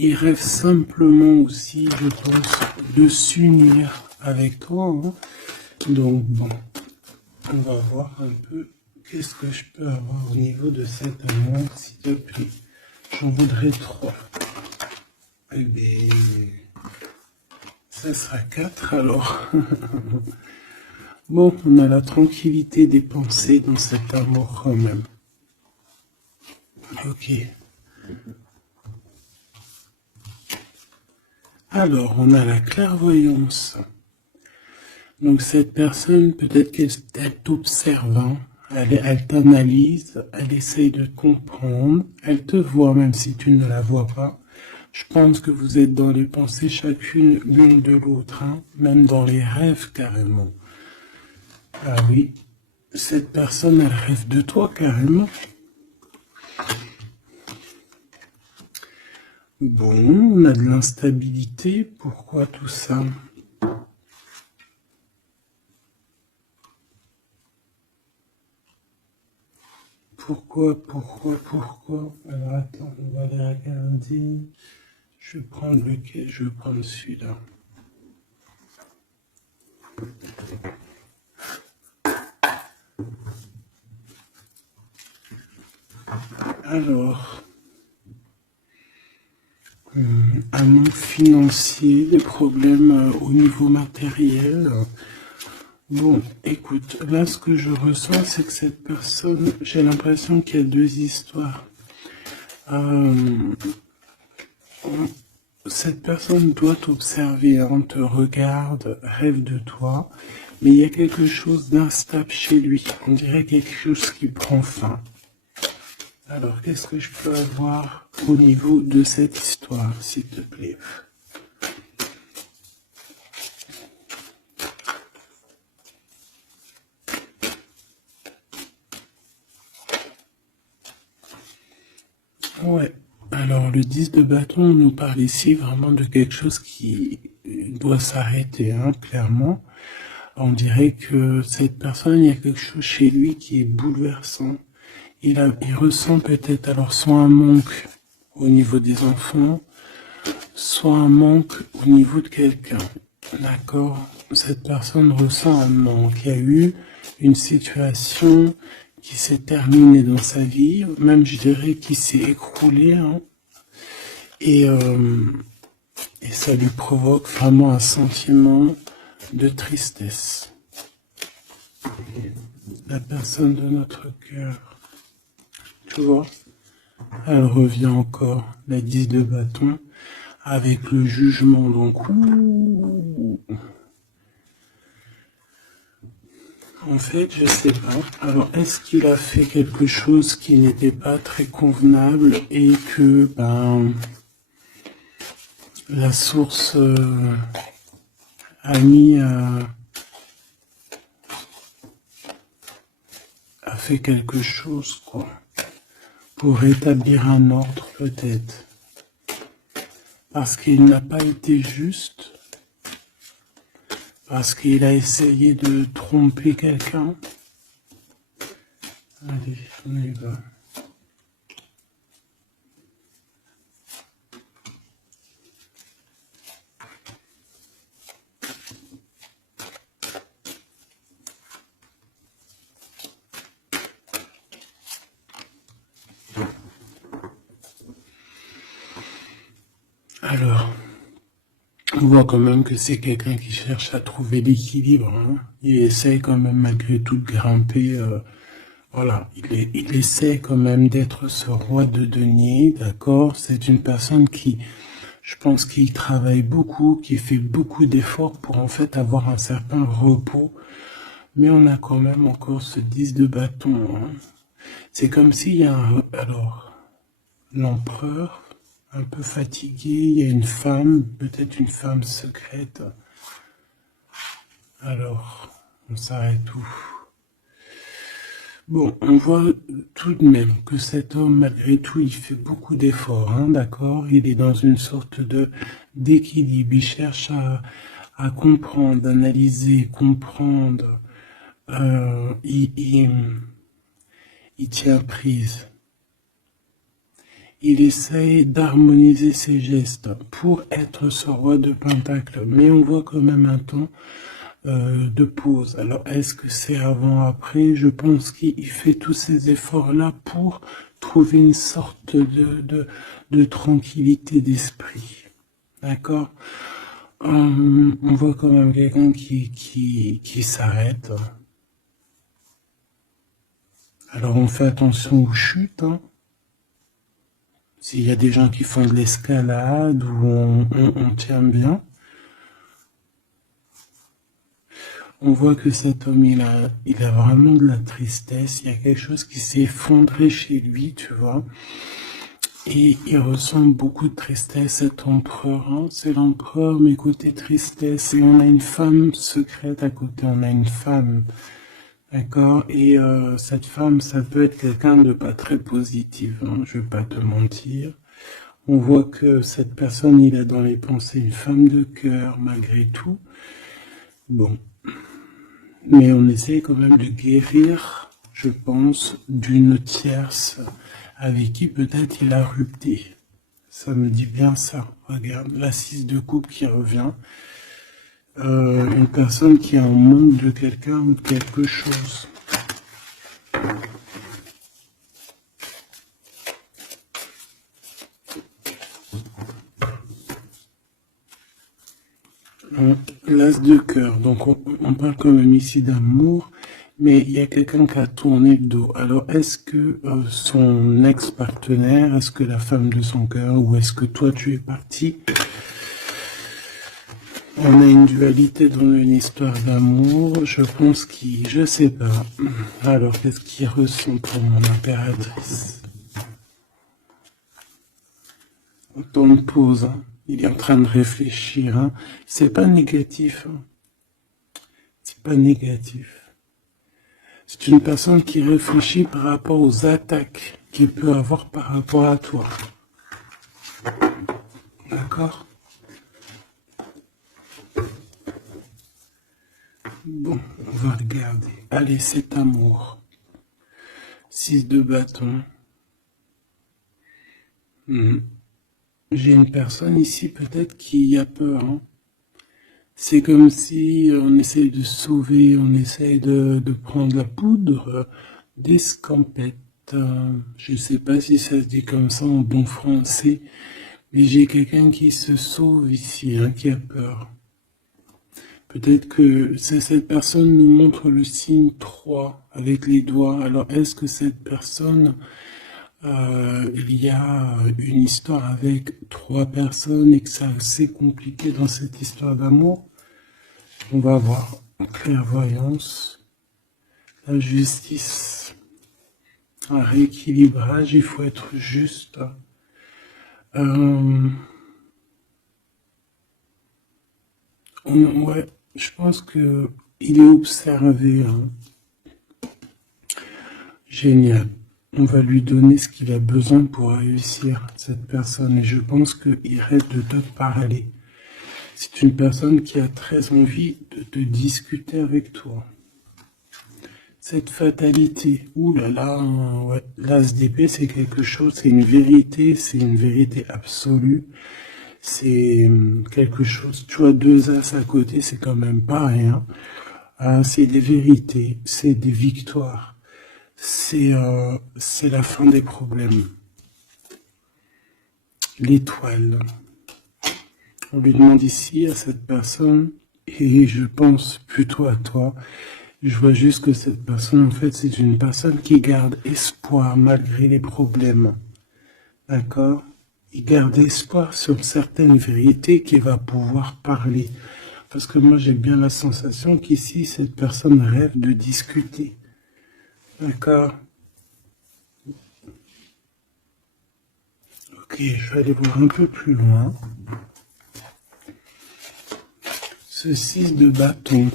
il rêve simplement aussi, je pense, de s'unir avec toi. Hein. Donc bon, on va voir un peu qu'est-ce que je peux avoir au niveau de cet amour, s'il te plaît. J'en voudrais 3. Eh bien, ça sera 4 alors. Bon, on a la tranquillité des pensées dans cet amour quand même. Ok. Alors, on a la clairvoyance. Donc cette personne, peut-être qu'elle t'observe, hein. Elle t'analyse, elle essaye de te comprendre, elle te voit même si tu ne la vois pas. Je pense que vous êtes dans les pensées chacune l'une de l'autre, hein, même dans les rêves carrément. Ah oui, cette personne, elle rêve de toi carrément. Bon, on a de l'instabilité, pourquoi tout ça? Pourquoi? Alors attends, on va les regarder. Je vais prendre lequel? Je vais prendre celui-là. Alors, un manque financier, des problèmes au niveau matériel. Bon, écoute, là ce que je ressens, c'est que cette personne, j'ai l'impression qu'il y a 2 histoires. Cette personne doit t'observer, hein, te regarde, rêve de toi, mais il y a quelque chose d'instable chez lui. On dirait quelque chose qui prend fin. Alors, qu'est-ce que je peux avoir au niveau de cette histoire, s'il te plaît? Ouais. Alors, le 10 de bâton nous parle ici vraiment de quelque chose qui doit s'arrêter, hein, clairement. On dirait que cette personne, il y a quelque chose chez lui qui est bouleversant. Il ressent peut-être alors soit un manque au niveau des enfants, soit un manque au niveau de quelqu'un. D'accord? Cette personne ressent un manque. Il y a eu une situation qui s'est terminée dans sa vie, même je dirais qui s'est écroulée, hein, et ça lui provoque vraiment un sentiment de tristesse. La personne de notre cœur, tu vois, elle revient encore, la 10 de bâton, avec le jugement, donc en fait, je sais pas. Alors, est-ce qu'il a fait quelque chose qui n'était pas très convenable et que, la source a fait quelque chose, quoi, pour rétablir un ordre, peut-être. Parce qu'il n'a pas été juste, parce qu'il a essayé de tromper quelqu'un. Allez, on y va. Alors, on voit quand même que c'est quelqu'un qui cherche à trouver l'équilibre, hein. Il essaie quand même malgré tout de grimper. Voilà, il essaie quand même d'être ce roi de denier, d'accord? C'est une personne qui, je pense, qui travaille beaucoup, qui fait beaucoup d'efforts pour en fait avoir un certain repos. Mais on a quand même encore ce 10 de bâton, hein. C'est comme s'il y a alors, l'empereur, un peu fatigué, il y a une femme, peut-être une femme secrète. Alors, on s'arrête où? Bon, on voit tout de même que cet homme, malgré tout, il fait beaucoup d'efforts, hein, d'accord? Il est dans une sorte d'équilibre, il cherche à comprendre, analyser, comprendre. Il tient prise. il essaye d'harmoniser ses gestes pour être ce roi de pentacle. Mais on voit quand même un temps de pause. Alors, est-ce que c'est avant, après? Je pense qu'il fait tous ces efforts-là pour trouver une sorte de tranquillité d'esprit. D'accord? On voit quand même quelqu'un qui s'arrête. Alors, on fait attention aux chutes, hein. S'il y a des gens qui font de l'escalade où on tient bien, on voit que cet homme, il a vraiment de la tristesse. Il y a quelque chose qui s'est effondré chez lui, tu vois. Et il ressent beaucoup de tristesse, cet empereur. Hein. C'est l'empereur, mais côté tristesse. Et on a une femme secrète à côté. On a une femme. D'accord? Et cette femme, ça peut être quelqu'un de pas très positif. Hein, je vais pas te mentir. On voit que cette personne, il a dans les pensées une femme de cœur, malgré tout. Bon. Mais on essaie quand même de guérir, je pense, d'une tierce avec qui peut-être il a rupté. Ça me dit bien ça. Regarde, la 6 de coupe qui revient. Une personne qui est en manque de quelqu'un ou de quelque chose. L'as de cœur, donc on parle quand même ici d'amour, mais il y a quelqu'un qui a tourné le dos. Alors est-ce que son ex-partenaire, est-ce que la femme de son cœur, ou est-ce que toi tu es parti? On a une dualité dans une histoire d'amour, je pense je sais pas. Alors qu'est-ce qu'il ressent pour mon impératrice? On tourne pause, hein. Il est en train de réfléchir, hein. C'est pas négatif, hein. C'est pas négatif. C'est une personne qui réfléchit par rapport aux attaques qu'il peut avoir par rapport à toi. D'accord? Bon, on va regarder. Allez, cet amour. 6 de bâton. J'ai une personne ici peut-être qui a peur, hein. C'est comme si on essaye de sauver, on essaye de prendre la poudre d'escampette. Je ne sais pas si ça se dit comme ça en bon français, mais j'ai quelqu'un qui se sauve ici, hein, qui a peur. Peut-être que cette personne nous montre le signe 3 avec les doigts. Alors est-ce que cette personne, il y a une histoire avec 3 personnes et que c'est assez compliqué dans cette histoire d'amour? On va voir clairvoyance, la justice, un rééquilibrage, il faut être juste. Ouais, je pense que il est observé. Hein. Génial. On va lui donner ce qu'il a besoin pour réussir, cette personne. Et je pense qu'il reste de te parler. C'est une personne qui a très envie de te discuter avec toi. Cette fatalité, ouh là là, ouais, l'as d'épée c'est quelque chose, c'est une vérité absolue. C'est quelque chose, tu vois, 2 as à côté, c'est quand même pas rien. C'est des vérités, c'est des victoires. C'est la fin des problèmes. L'étoile. On lui demande ici à cette personne, et je pense plutôt à toi, je vois juste que cette personne, en fait, c'est une personne qui garde espoir malgré les problèmes. D'accord? Il garde espoir sur certaines vérités qu'il va pouvoir parler. Parce que moi, j'ai bien la sensation qu'ici, cette personne rêve de discuter. D'accord? Ok, je vais aller voir un peu plus loin. Ce 6 de bâton.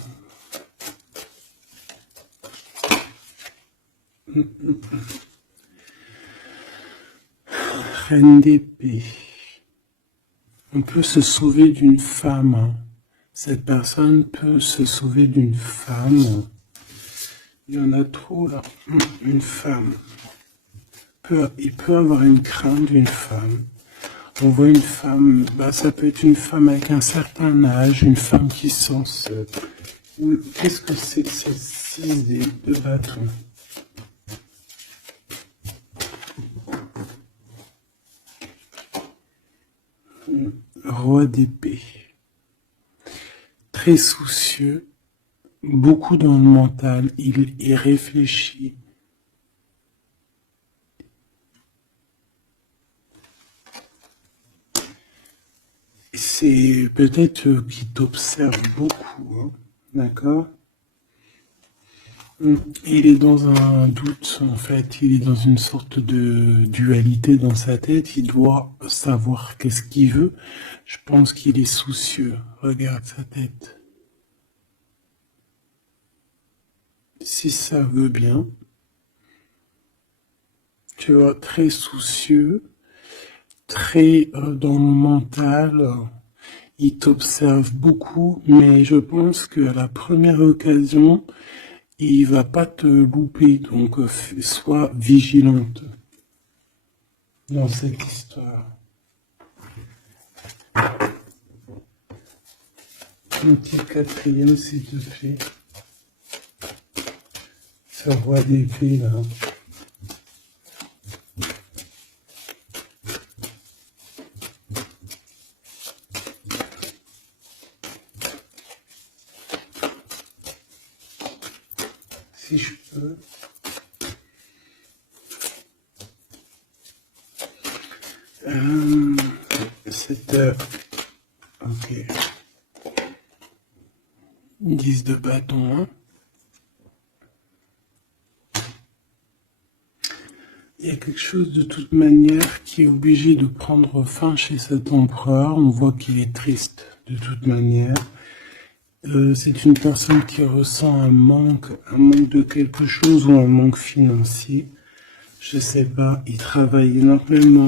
Reine d'épée. On peut se sauver d'une femme. Cette personne peut se sauver d'une femme. Il y en a trop là. Une femme. il peut avoir une crainte d'une femme. On voit une femme, ça peut être une femme avec un certain âge, une femme qui se sent seule. Qu'est-ce que c'est ces 6 de bâton? Roi d'épée. Très soucieux, beaucoup dans le mental, il réfléchit. C'est peut-être qu'il t'observe beaucoup, hein, d'accord? Il est dans un doute, en fait, il est dans une sorte de dualité dans sa tête, il doit savoir qu'est-ce qu'il veut. Je pense qu'il est soucieux, regarde sa tête. Si ça veut bien, tu vois, très soucieux, très dans le mental, il t'observe beaucoup, mais je pense qu'à la première occasion, il va pas te louper, donc sois vigilante dans cette histoire. Un petit quatrième, s'il te plaît. Ce roi d'épée, là. Si je peux. Cette... Ok. 10 de bâton, hein. Il y a quelque chose de toute manière qui est obligé de prendre fin chez cet empereur. On voit qu'il est triste de toute manière. C'est une personne qui ressent un manque de quelque chose ou un manque financier. Je sais pas, il travaille énormément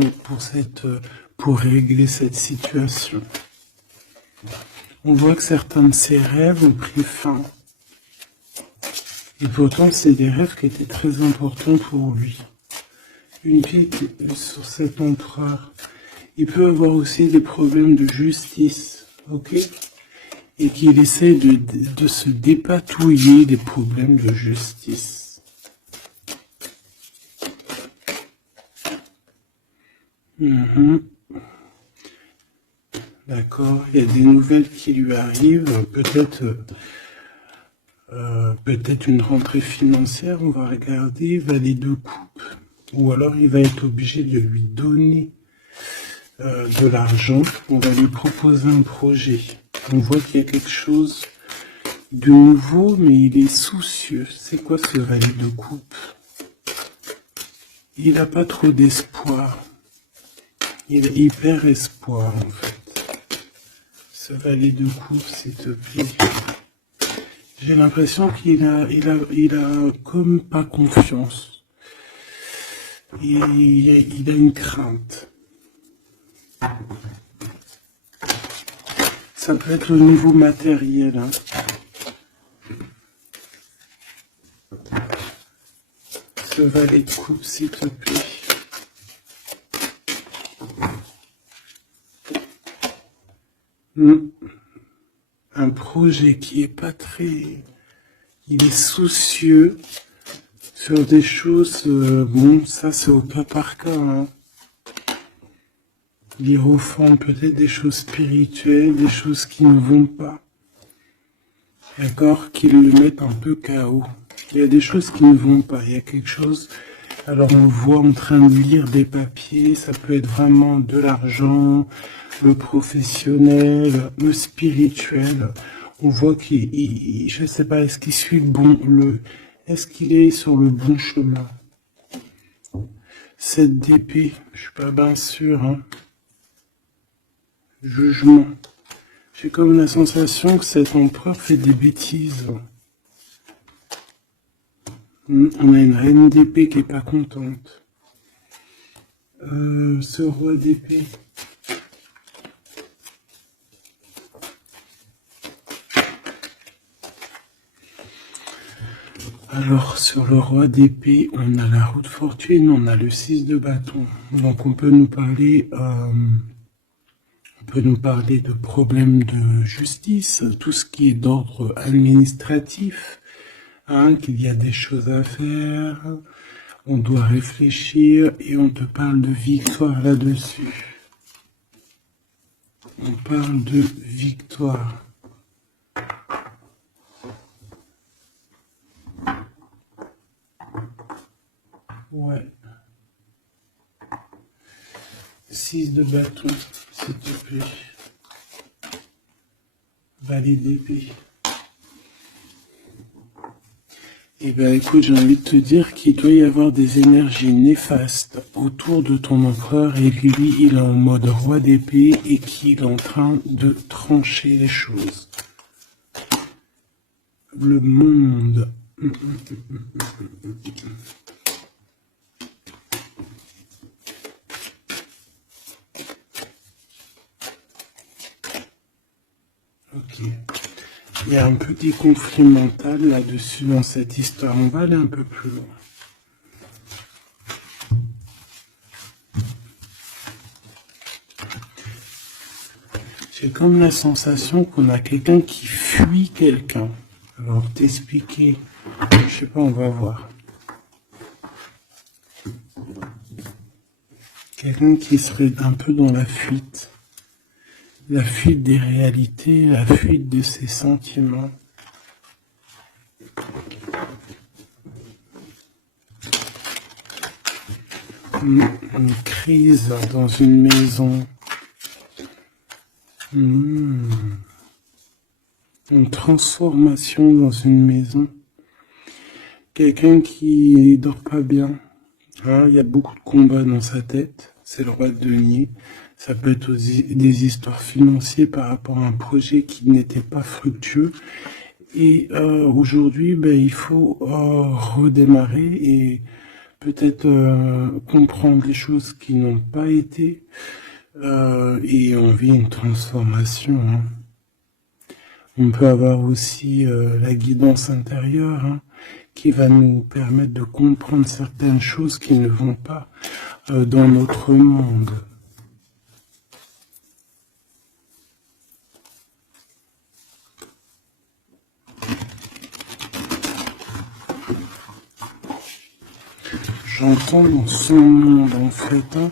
pour régler cette situation. On voit que certains de ses rêves ont pris fin. Et pourtant, c'est des rêves qui étaient très importants pour lui. Une pique sur cet empereur. Il peut avoir aussi des problèmes de justice, ok? Et qu'il essaie de se dépatouiller des problèmes de justice. D'accord, il y a des nouvelles qui lui arrivent, peut-être une rentrée financière, on va regarder, valet de coupe. Ou alors il va être obligé de lui donner de l'argent, on va lui proposer un projet. On voit qu'il y a quelque chose de nouveau, mais il est soucieux. C'est quoi ce valet de coupe? Il n'a pas trop d'espoir. Il est hyper espoir en fait. Ce valet de coupe, s'il te plaît. J'ai l'impression qu'il a comme pas confiance. Il a une crainte. Ça peut être au niveau matériel. Hein. Ce valet de coupe, s'il te plaît. Un projet qui est pas très... Il est soucieux sur des choses... bon, ça c'est au cas par cas. Hein. L'hiérophant, peut-être des choses spirituelles, des choses qui ne vont pas. D'accord? Qui le mettent un peu KO. Il y a des choses qui ne vont pas. Il y a quelque chose... Alors on le voit en train de lire des papiers, ça peut être vraiment de l'argent, le professionnel, le spirituel. On voit qu'il, je sais pas, est-ce qu'il suit est-ce qu'il est sur le bon chemin? Cette d'épée, je suis pas bien sûr, hein. Jugement. J'ai comme la sensation que cet empereur fait des bêtises. On a une reine d'épée qui est pas contente. Ce roi d'épée. Alors, sur le roi d'épée, on a la roue de fortune, on a le 6 de bâton. Donc, on peut nous parler de problèmes de justice, tout ce qui est d'ordre administratif, hein, qu'il y a des choses à faire, on doit réfléchir et on te parle de victoire là-dessus. On parle de victoire. Ouais. 6 de bâton, s'il te plaît. Valet d'épée. Eh ben écoute, j'ai envie de te dire qu'il doit y avoir des énergies néfastes autour de ton empereur et lui, il est en mode roi d'épée et qu'il est en train de trancher les choses. Le monde. Ok. Il y a un petit conflit mental là-dessus dans cette histoire. On va aller un peu plus loin. J'ai comme la sensation qu'on a quelqu'un qui fuit quelqu'un. Alors t'expliquer, je sais pas, on va voir. Quelqu'un qui serait un peu dans la fuite. La fuite des réalités, la fuite de ses sentiments. Une crise dans une maison. Une transformation dans une maison. Quelqu'un qui dort pas bien. Hein, il y a beaucoup de combats dans sa tête. C'est le roi de denier. Ça peut être aussi des histoires financières par rapport à un projet qui n'était pas fructueux. Et aujourd'hui, il faut redémarrer et peut-être comprendre les choses qui n'ont pas été. Et on vit une transformation. Hein. On peut avoir aussi la guidance intérieure, hein, qui va nous permettre de comprendre certaines choses qui ne vont pas dans notre monde. J'entends dans son monde en fait. Hein.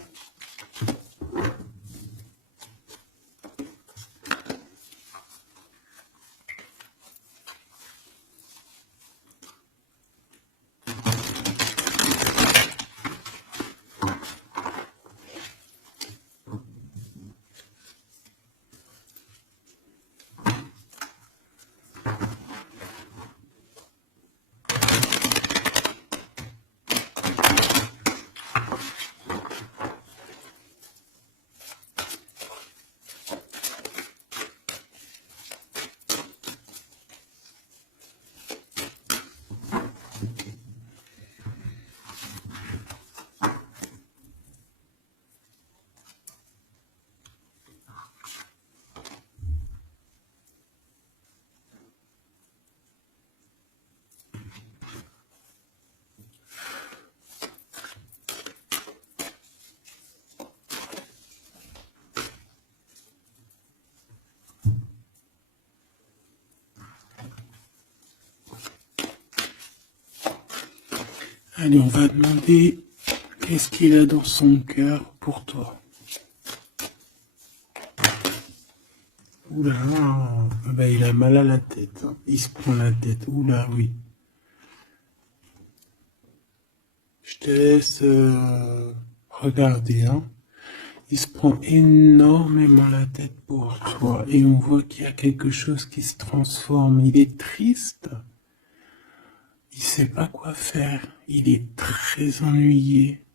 Allez, on va demander qu'est-ce qu'il a dans son cœur pour toi. Oula, il a mal à la tête. Hein. Il se prend la tête. Oula, oui. Je te laisse regarder. Hein. Il se prend énormément la tête pour toi. Et on voit qu'il y a quelque chose qui se transforme. Il est triste. Il sait pas quoi faire. Il est très ennuyé.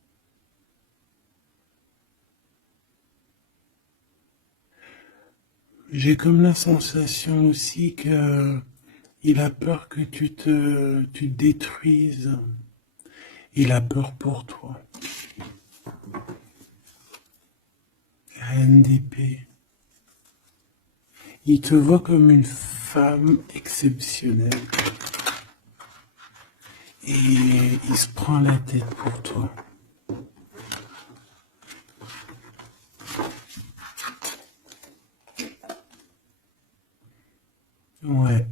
J'ai comme la sensation aussi que il a peur que tu te détruises. Il a peur pour toi. Reine d'épée. Il te voit comme une femme exceptionnelle. et il se prend la tête pour toi. Ouais.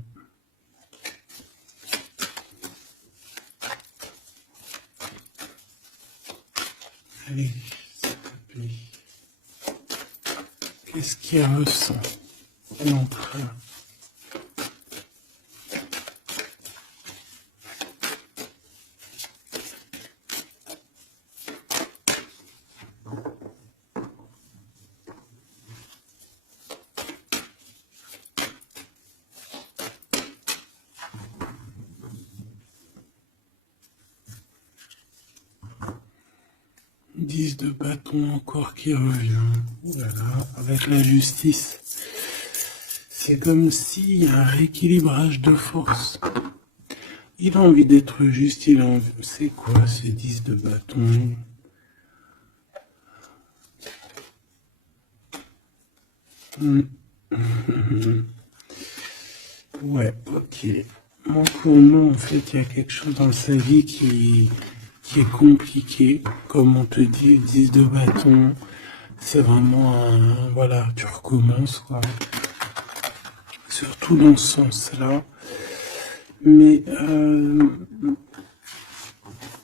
Allez, s'il te plaît. Qu'est-ce qu'il ressent entre eux? 10 de bâton encore qui revient. Voilà, avec la justice. C'est comme s'il y a un rééquilibrage de force. Il a envie d'être juste, il a envie... C'est quoi ces 10 de bâton? Ouais, ok. Bon, pour nous, en fait, il y a quelque chose dans sa vie qui est compliqué. Comme on te dit, 10 de bâton, c'est vraiment un... Voilà, tu recommences, quoi. Surtout dans ce sens-là. Mais,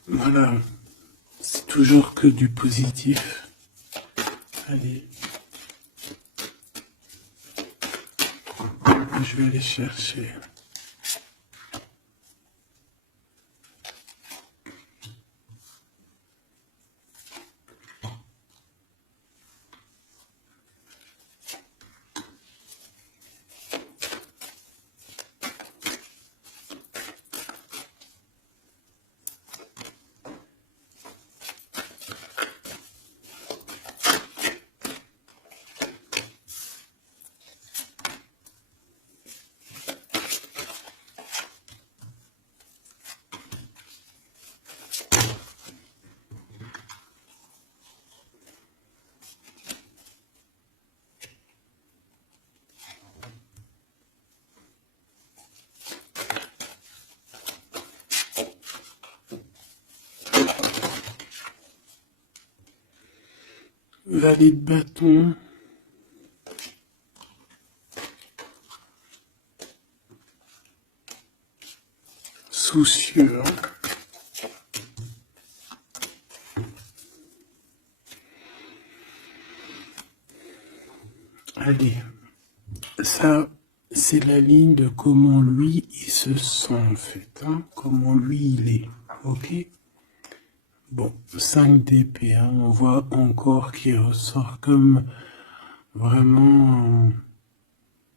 voilà, c'est toujours que du positif. Allez. Je vais aller chercher. Valet de bâton. Soucieux. Allez. Ça, c'est la ligne de comment lui, il se sent, en fait. Hein, comment lui, il est. Ok? Bon, 5 d'épée, hein, on voit encore qu'il ressort comme vraiment...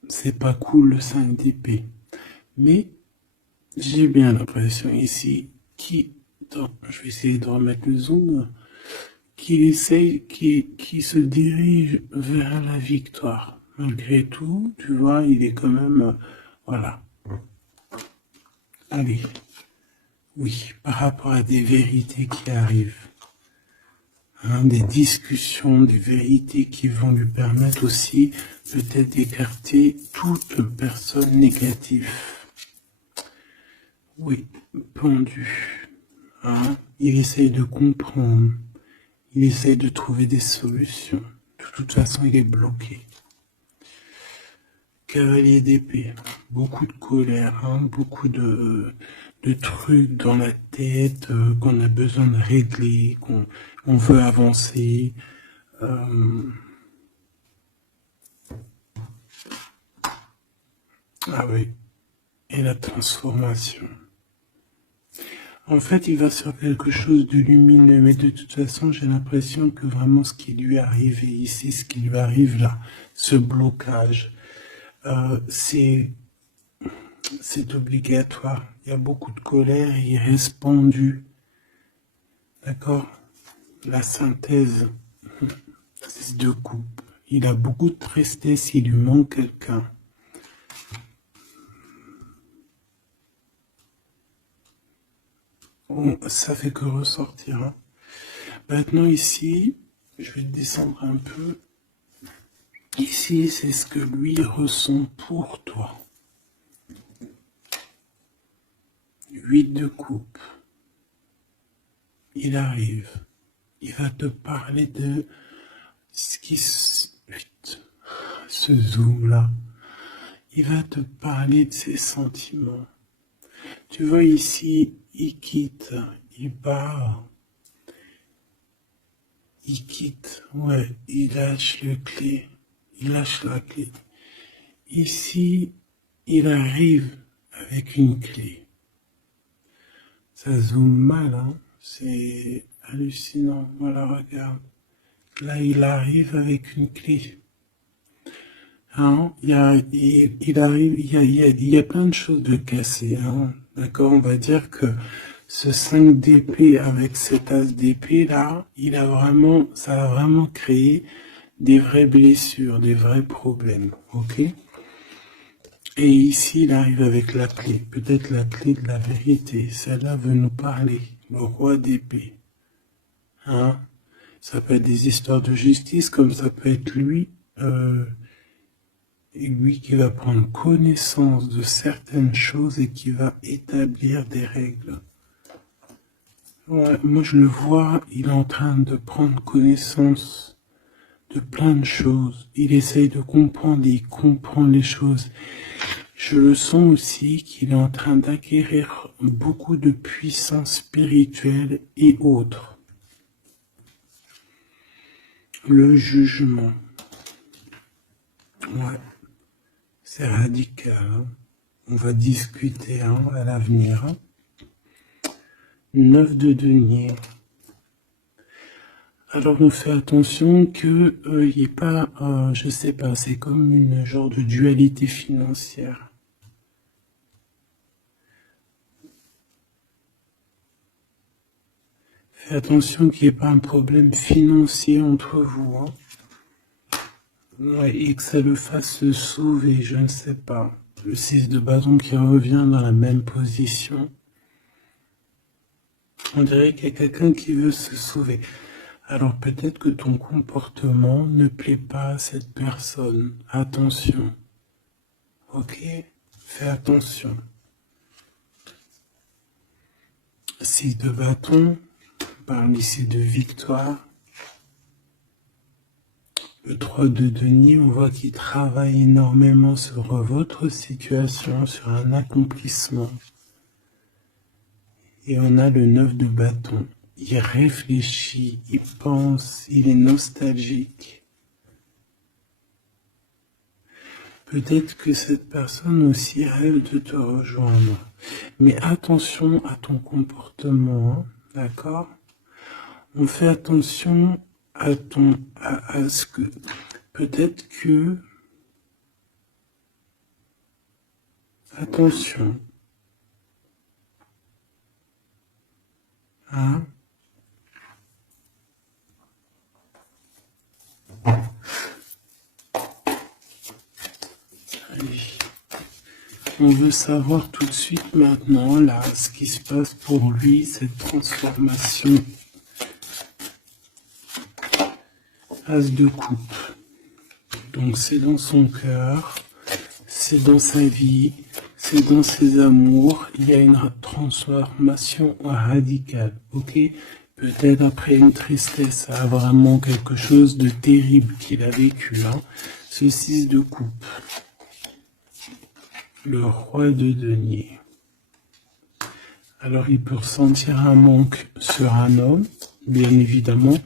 c'est pas cool le 5 d'épée. Mais j'ai bien l'impression ici je vais essayer de remettre le zoom, qu'il essaye, qui se dirige vers la victoire. Malgré tout, tu vois, il est quand même... voilà. Allez. Oui, par rapport à des vérités qui arrivent. Hein, des discussions, des vérités qui vont lui permettre aussi peut-être d'écarter toute personne négative. Oui, pendu. Hein, il essaye de comprendre. Il essaye de trouver des solutions. De toute façon, il est bloqué. Cavalier d'épée. Beaucoup de colère, hein, beaucoup de trucs dans la tête qu'on a besoin de régler, qu'on veut avancer. Ah oui, et la transformation. En fait, il va sur quelque chose de lumineux, mais de toute façon, j'ai l'impression que vraiment ce qui lui est arrivé ici, ce qui lui arrive là, ce blocage, c'est obligatoire. Il y a beaucoup de colère et il reste pendu. D'accord? La synthèse, c'est de coupe. Il a beaucoup de tristesse, il lui manque quelqu'un. Oh, ça fait que ressortir. Hein. Maintenant ici, je vais descendre un peu. Ici, c'est ce que lui ressent pour toi. 8 de coupe. il arrive. Il va te parler de ce qui ce zoom là. Il va te parler de ses sentiments. Tu vois ici, il quitte, il part. Il quitte, ouais, il lâche le clé. Il lâche la clé. Ici, il arrive avec une clé. Ça zoome mal, hein. C'est hallucinant. Voilà, regarde. Là, il arrive avec une clé. Hein, il arrive, il y a plein de choses de cassées. Hein. D'accord, on va dire que ce 5 d'épée avec cet as d'épée là, ça a vraiment créé des vraies blessures, des vrais problèmes. Ok. Et ici, il arrive avec la clé, peut-être la clé de la vérité. Celle-là veut nous parler, le roi d'épée. Hein, ça peut être des histoires de justice, comme ça peut être lui. Et lui qui va prendre connaissance de certaines choses et qui va établir des règles. Ouais, moi je le vois, il est en train de prendre connaissance de plein de choses. Il essaye de comprendre, il comprend les choses. Je le sens aussi qu'il est en train d'acquérir beaucoup de puissance spirituelle et autres. Le jugement. Ouais. C'est radical. Hein. On va discuter hein, à l'avenir. Hein. 9 de denier. Alors on fait attention que il n'y ait pas, je sais pas, c'est comme une genre de dualité financière. Fais attention qu'il n'y ait pas un problème financier entre vous. Hein. Ouais, et que ça le fasse se sauver, je ne sais pas. Le 6 de bâton qui revient dans la même position. On dirait qu'il y a quelqu'un qui veut se sauver. Alors peut-être que ton comportement ne plaît pas à cette personne. Attention. Ok? Fais attention. 6 de bâton. On parle ici de victoire. Le 3 de denier, on voit qu'il travaille énormément sur votre situation, sur un accomplissement. Et on a le 9 de bâton. Il réfléchit, il pense, il est nostalgique. Peut-être que cette personne aussi rêve de te rejoindre. Mais attention à ton comportement, hein, d'accord? On fait attention à ce que peut-être que attention hein allez on veut savoir tout de suite maintenant là ce qui se passe pour lui, cette transformation. As de coupe, donc c'est dans son cœur, c'est dans sa vie, c'est dans ses amours, il y a une transformation radicale, ok? Peut-être après une tristesse, ça a vraiment quelque chose de terrible qu'il a vécu, hein? Ce 6 de coupe, le roi de denier. Alors il peut ressentir un manque sur un homme, bien évidemment,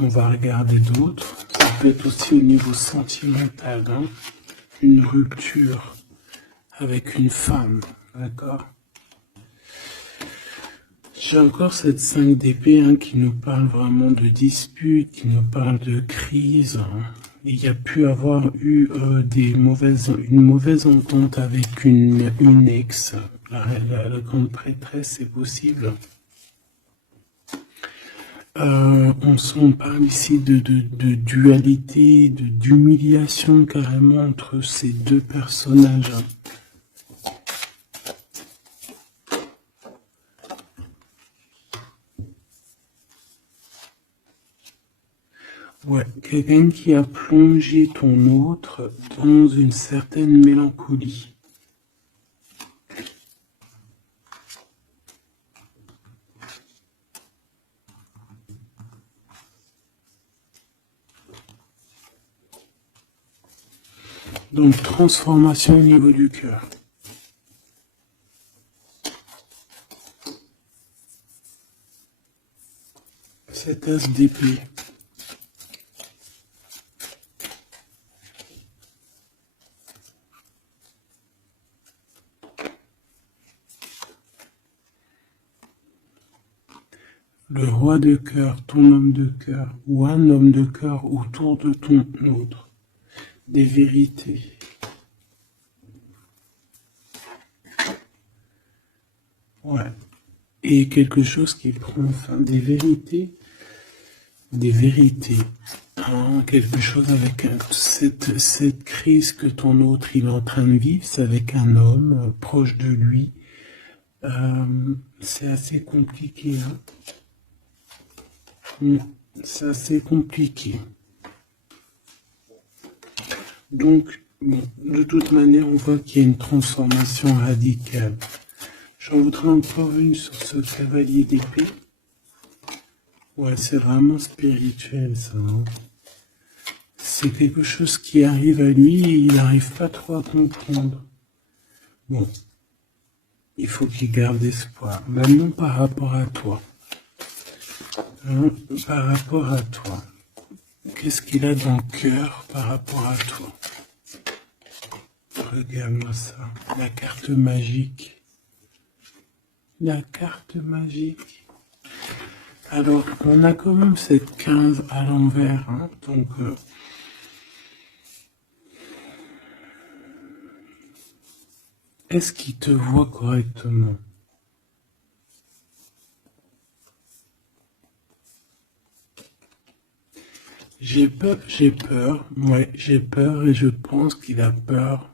on va regarder d'autres, ça peut être aussi au niveau sentimental, hein? Une rupture avec une femme, d'accord? J'ai encore cette 5 d'épée hein, qui nous parle vraiment de dispute, qui nous parle de crise. Hein. Il y a pu avoir eu une mauvaise entente avec une ex. La grande prêtresse, c'est possible. On parle ici de dualité, d'humiliation carrément entre ces deux personnages. Ouais, quelqu'un qui a plongé ton autre dans une certaine mélancolie. Donc, transformation au niveau du cœur. Cet as d'épée. Le roi de cœur, ton homme de cœur, ou un homme de cœur autour de ton autre. Des vérités. Ouais. Et quelque chose qui prend fin. Des vérités. Des vérités. Hein, quelque chose avec cette crise que ton autre il est en train de vivre, c'est avec un homme proche de lui. C'est assez compliqué. Hein. C'est assez compliqué. Donc, bon, de toute manière, on voit qu'il y a une transformation radicale. J'en voudrais encore une sur ce cavalier d'épée. Ouais, c'est vraiment spirituel, ça. Hein. C'est quelque chose qui arrive à lui et il n'arrive pas trop à comprendre. Bon, il faut qu'il garde espoir. Maintenant, par rapport à toi. Hein, par rapport à toi. Qu'est-ce qu'il a dans le cœur par rapport à toi? Regarde-moi ça. La carte magique. La carte magique. Alors, on a quand même cette 15 à l'envers. Hein, donc, est-ce qu'il te voit correctement? J'ai peur, ouais, j'ai peur et je pense qu'il a peur.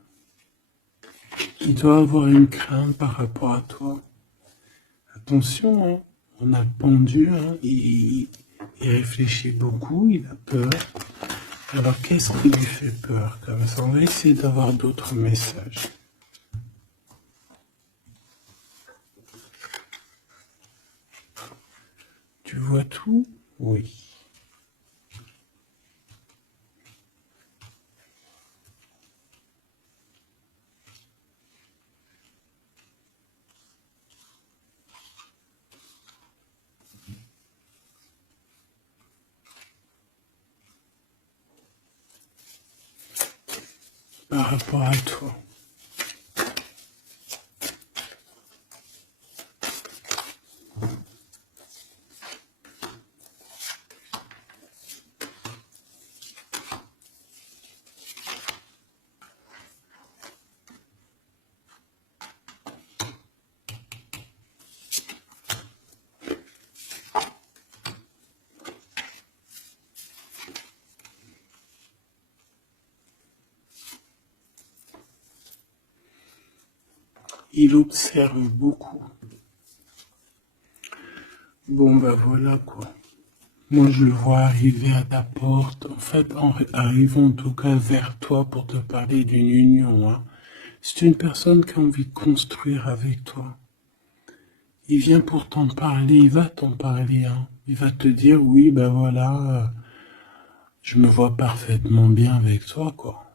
Il doit avoir une crainte par rapport à toi. Attention, hein, on a pendu, hein, il réfléchit beaucoup, il a peur. Alors qu'est-ce qui lui fait peur comme ça? On va essayer d'avoir d'autres messages. Tu vois tout? Oui. Par rapport à toi. Il observe beaucoup. Bon, bah voilà quoi. Moi, je le vois arriver à ta porte, en fait, arrivant en tout cas vers toi pour te parler d'une union. Hein. C'est une personne qui a envie de construire avec toi. Il vient pour t'en parler, il va t'en parler. Hein. Il va te dire, oui, ben voilà, je me vois parfaitement bien avec toi, quoi.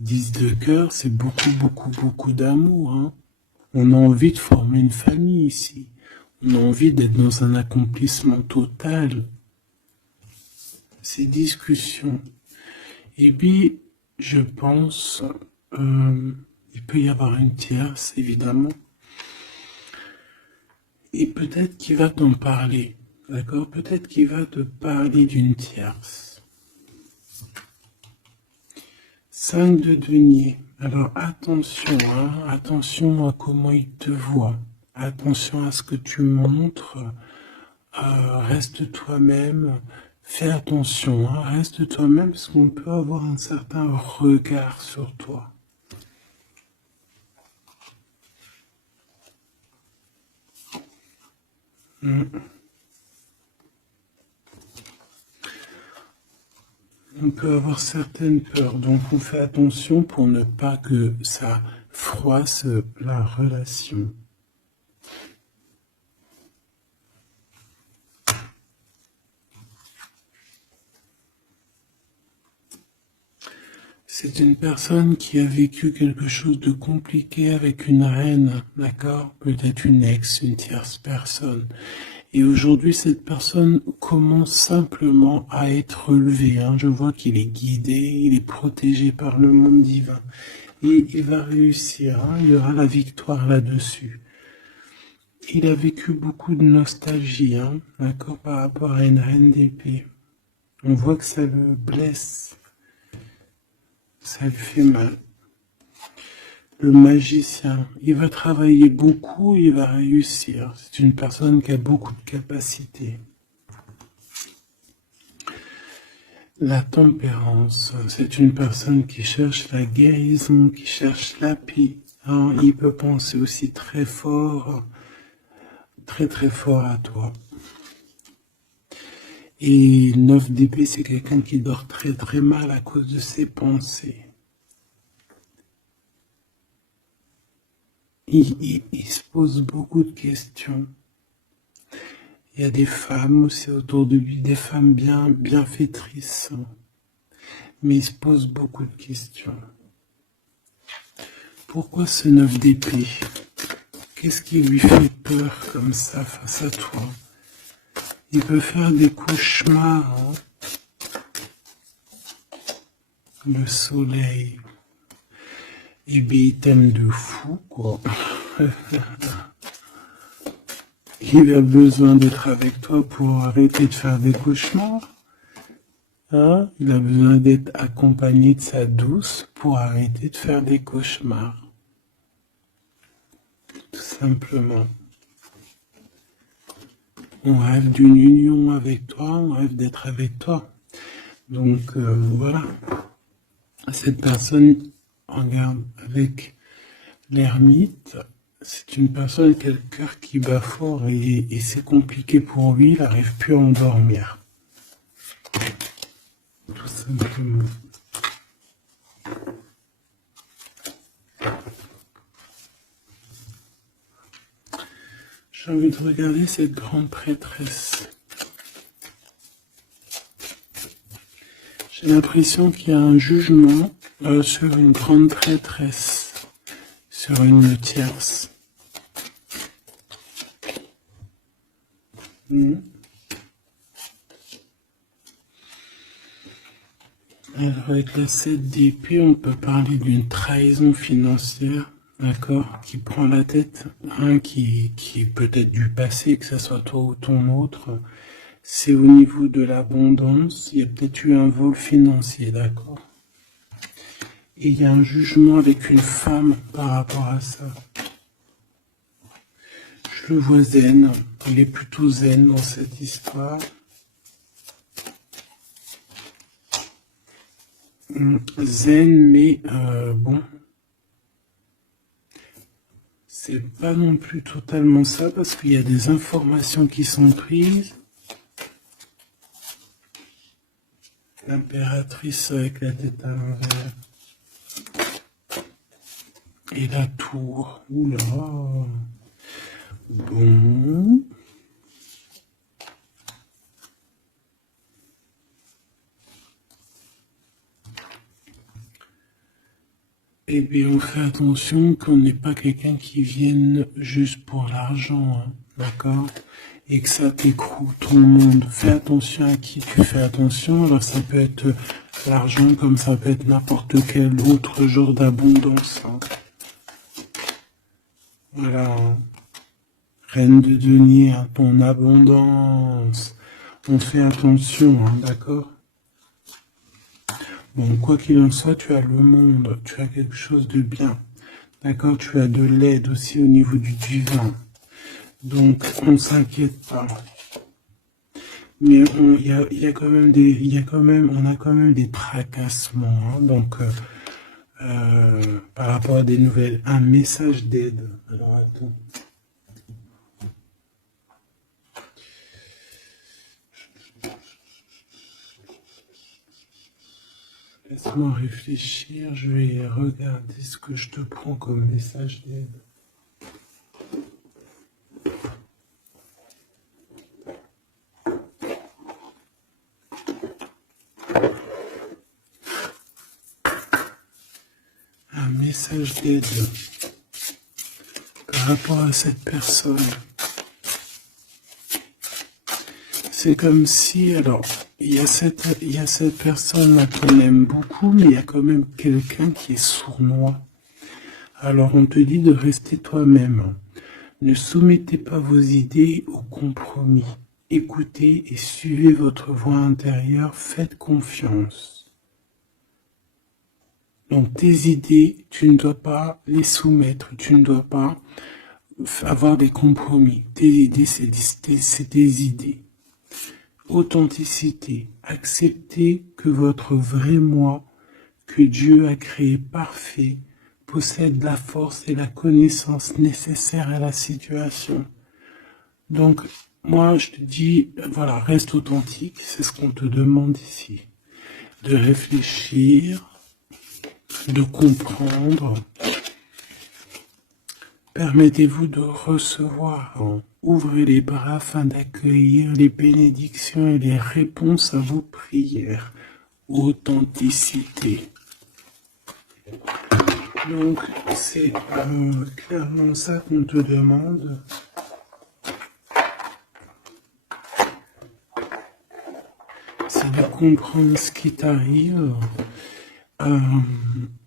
10 de cœur, c'est beaucoup, beaucoup, beaucoup d'amour. Hein. On a envie de former une famille ici. On a envie d'être dans un accomplissement total. Ces discussions. Et puis, je pense, il peut y avoir une tierce, évidemment. Et peut-être qu'il va t'en parler. D'accord? Peut-être qu'il va te parler d'une tierce. 5 de denier. Alors attention, hein, attention à comment il te voit. Attention à ce que tu montres. Reste toi-même. Fais attention, hein, reste toi-même parce qu'on peut avoir un certain regard sur toi. On peut avoir certaines peurs, donc on fait attention pour ne pas que ça froisse la relation. C'est une personne qui a vécu quelque chose de compliqué avec une reine, d'accord? Peut-être une ex, une tierce personne. Et aujourd'hui, cette personne commence simplement à être relevée, hein. Je vois qu'il est guidé, il est protégé par le monde divin. Et il va réussir, hein. Il y aura la victoire là-dessus. Il a vécu beaucoup de nostalgie, hein, d'accord, par rapport à une reine d'épée. On voit que ça le blesse, ça lui fait mal. Le magicien, il va travailler beaucoup, il va réussir. C'est une personne qui a beaucoup de capacités. La tempérance, c'est une personne qui cherche la guérison, qui cherche la paix. Hein, il peut penser aussi très fort, très très fort à toi. Et 9 d'épée, c'est quelqu'un qui dort très très mal à cause de ses pensées. Il se pose beaucoup de questions. Il y a des femmes aussi autour de lui, des femmes bienfaitrices. Mais il se pose beaucoup de questions. Pourquoi ce 9 d'épée? Qu'est-ce qui lui fait peur comme ça face à toi? Il peut faire des cauchemars, hein. Le soleil. Eh bien, il t'aime de fou, quoi. Il a besoin d'être avec toi pour arrêter de faire des cauchemars. Hein? Il a besoin d'être accompagné de sa douce pour arrêter de faire des cauchemars. Tout simplement. On rêve d'une union avec toi, on rêve d'être avec toi. Donc voilà. Cette personne, regarde, avec l'ermite, c'est une personne qui a le cœur qui bat fort et c'est compliqué pour lui, il n'arrive plus à endormir. Tout simplement. J'ai envie de regarder cette grande prêtresse. J'ai l'impression qu'il y a un jugement sur une grande prêtresse, sur une tierce. Alors avec la 7 d'épée, on peut parler d'une trahison financière, d'accord, qui prend la tête, hein, qui est peut-être du passé, que ce soit toi ou ton autre. C'est au niveau de l'abondance, il y a peut-être eu un vol financier, d'accord. Et il y a un jugement avec une femme par rapport à ça. Je le vois zen, il est plutôt zen dans cette histoire. Zen, mais bon, c'est pas non plus totalement ça parce qu'il y a des informations qui sont prises. L'impératrice avec la tête à l'envers. Et la tour. Oula. Bon. Eh bien, on fait attention qu'on n'ait pas quelqu'un qui vienne juste pour l'argent, hein, d'accord? Et que ça t'écroule ton monde. Fais attention à qui tu fais attention. Alors ça peut être l'argent comme ça peut être n'importe quel autre genre d'abondance. Hein. Voilà. Hein. Reine de denier, hein, ton abondance. On fait attention, hein, d'accord? Bon, quoi qu'il en soit, tu as le monde, tu as quelque chose de bien. D'accord? Tu as de l'aide aussi au niveau du divin. Donc, on ne s'inquiète pas. Mais il y a quand même on a quand même des tracassements. Hein, donc, par rapport à des nouvelles, un message d'aide. Alors, attends. Laisse-moi réfléchir, je vais regarder ce que je te prends comme message d'aide. message d'aide par rapport à cette personne. C'est comme si, alors, il y a cette personne-là qu'on aime beaucoup, mais il y a quand même quelqu'un qui est sournois. Alors, on te dit de rester toi-même. Ne soumettez pas vos idées au compromis. Écoutez et suivez votre voix intérieure, faites confiance. Donc, tes idées, tu ne dois pas les soumettre, tu ne dois pas avoir des compromis. Tes idées, c'est tes idées. Authenticité. Acceptez que votre vrai moi, que Dieu a créé parfait, possède la force et la connaissance nécessaires à la situation. Donc, moi, je te dis, voilà, reste authentique, c'est ce qu'on te demande ici. De réfléchir, de comprendre. Permettez-vous de recevoir. Ouvrez les bras afin d'accueillir les bénédictions et les réponses à vos prières. Authenticité. Donc, c'est clairement ça qu'on te demande. C'est de comprendre ce qui t'arrive.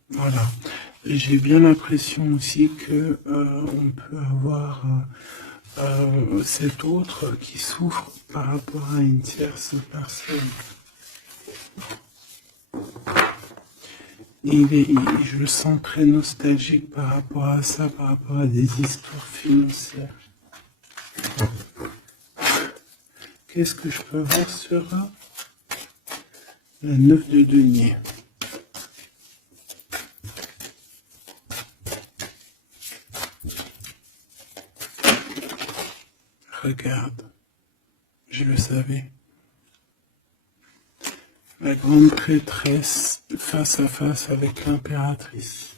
Voilà. J'ai bien l'impression aussi que on peut avoir cet autre qui souffre par rapport à une tierce personne. Je le sens très nostalgique par rapport à ça, par rapport à des histoires financières. Qu'est-ce que je peux voir sur la 9 de denier? Regarde, je le savais. La grande prêtresse face à face avec l'impératrice.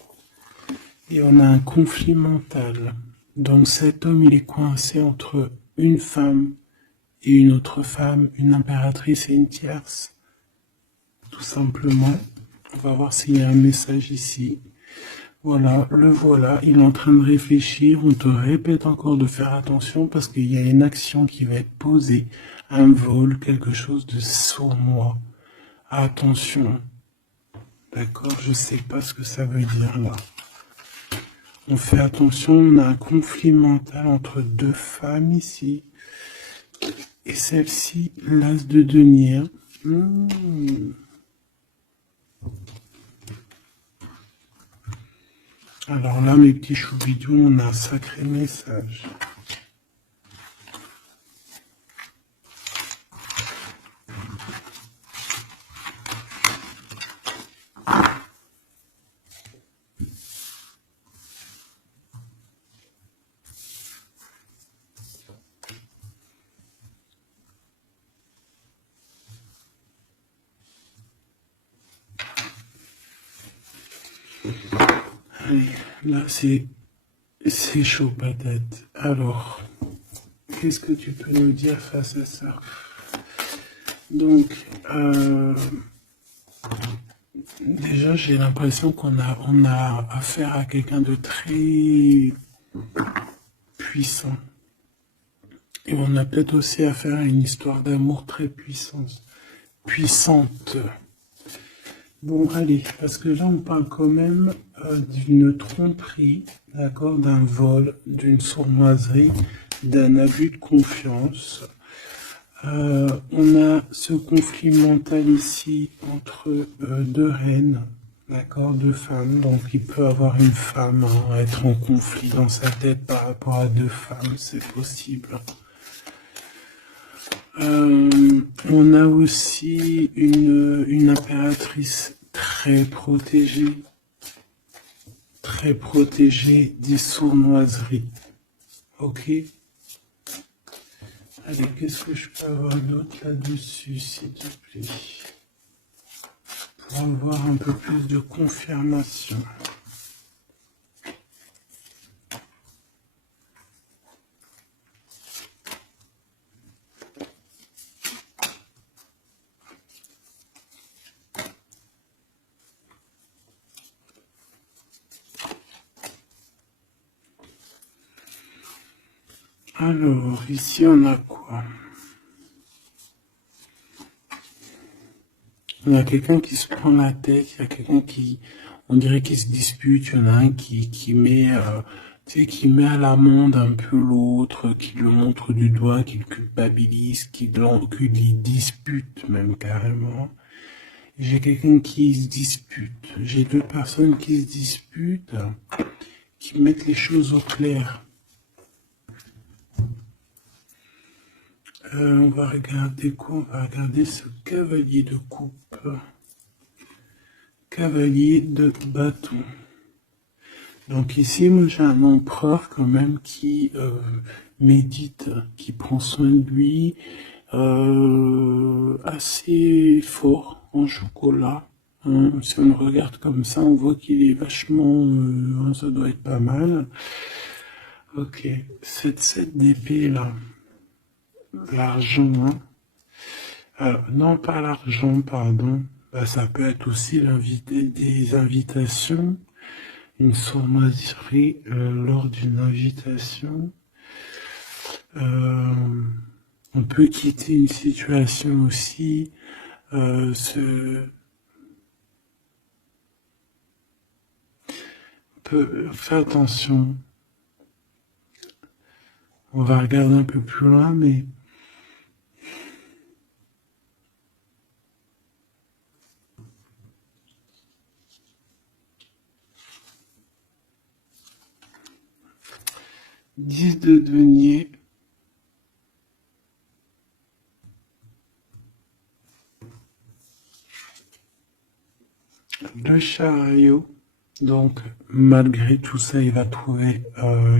Et on a un conflit mental. Donc cet homme, il est coincé entre une femme et une autre femme, une impératrice et une tierce. Tout simplement. On va voir s'il y a un message ici. Voilà, le voilà, il est en train de réfléchir. On te répète encore de faire attention parce qu'il y a une action qui va être posée. Un vol, quelque chose de sournois. Attention. D'accord, je sais pas ce que ça veut dire là. On fait attention, on a un conflit mental entre deux femmes ici. Et celle-ci, l'as de denier. Alors là, mes petits choubidous, on a un sacré message. Allez, là, c'est chaud patate. Alors, qu'est-ce que tu peux nous dire face à ça? Donc, déjà, j'ai l'impression qu'on a affaire à quelqu'un de très puissant. Et on a peut-être aussi affaire à une histoire d'amour très puissante. Bon, allez, parce que là, on parle quand même d'une tromperie, d'accord, d'un vol, d'une sournoiserie, d'un abus de confiance. On a ce conflit mental ici entre deux reines, d'accord, deux femmes. Donc, il peut avoir une femme, être en conflit dans sa tête par rapport à deux femmes, c'est possible. On a aussi une impératrice très protégée des sournoiseries. Ok? Allez, qu'est-ce que je peux avoir d'autre là-dessus, s'il te plaît? Pour avoir un peu plus de confirmation. Alors, ici, on a quoi? Il y a quelqu'un qui se prend la tête, il y a quelqu'un qui, on dirait qu'il se dispute, il y en a un qui met, tu sais, qui met à l'amende un peu l'autre, qui le montre du doigt, qui le culpabilise, qui lui dispute même carrément. J'ai quelqu'un qui se dispute. J'ai deux personnes qui se disputent, qui mettent les choses au clair. On va regarder quoi? On va regarder ce cavalier de coupe. Cavalier de bâton. Donc ici, moi j'ai un empereur quand même qui médite, qui prend soin de lui, assez fort en chocolat. Hein. Si on le regarde comme ça, on voit qu'il est vachement, ça doit être pas mal. Ok, cette 7 d'épée là, l'argent, hein. Non, pas l'argent, pardon. Bah, ça peut être aussi des invitations, une sournoiserie lors d'une invitation. On peut quitter une situation aussi. Faire attention. On va regarder un peu plus loin, mais 10 de denier. Le chariot. Donc, malgré tout ça, il va trouver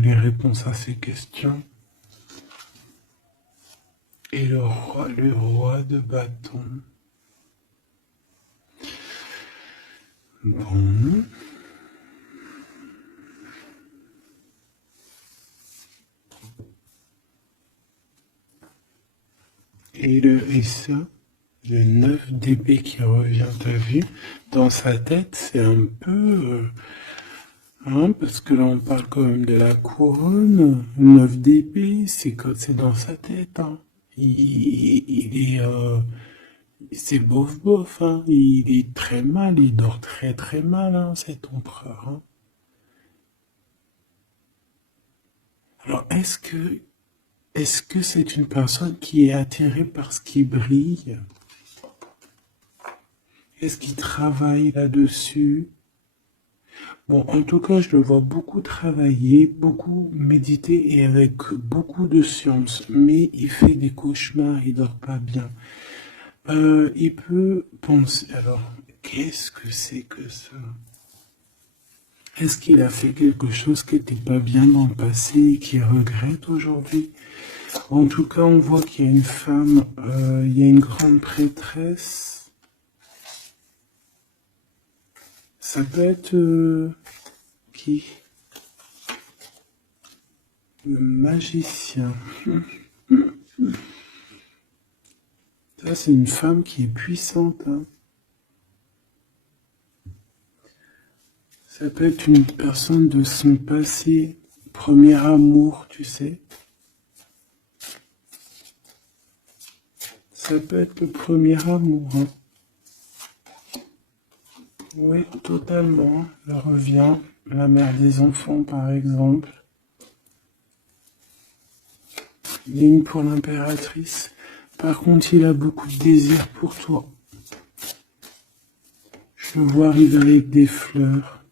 les réponses à ses questions. Et le roi de bâton. Bon. Et ça, le 9 d'épée qui revient, t'as vu? Dans sa tête, c'est un peu... hein, parce que là, on parle quand même de la couronne. Le 9 d'épée, c'est dans sa tête. Hein. Il est... c'est bof bof. Hein. Il est très mal, il dort très très mal, hein, cet empereur. Hein. Alors, est-ce que c'est une personne qui est attirée par ce qui brille? Est-ce qu'il travaille là-dessus? Bon, en tout cas, je le vois beaucoup travailler, beaucoup méditer et avec beaucoup de science. Mais il fait des cauchemars, il dort pas bien. Il peut penser... Alors, qu'est-ce que c'est que ça? Est-ce qu'il a fait quelque chose qui n'était pas bien dans le passé et qu'il regrette aujourd'hui? En tout cas, on voit qu'il y a une femme, il y a une grande prêtresse. Ça peut être qui? Le magicien. Ça, c'est une femme qui est puissante. Hein. Ça peut être une personne de son passé, premier amour, tu sais. Ça peut être le premier amour. Hein. Oui, totalement. Elle revient. La mère des enfants, par exemple. Ligne pour l'impératrice. Par contre, il a beaucoup de désir pour toi. Je le vois arriver avec des fleurs.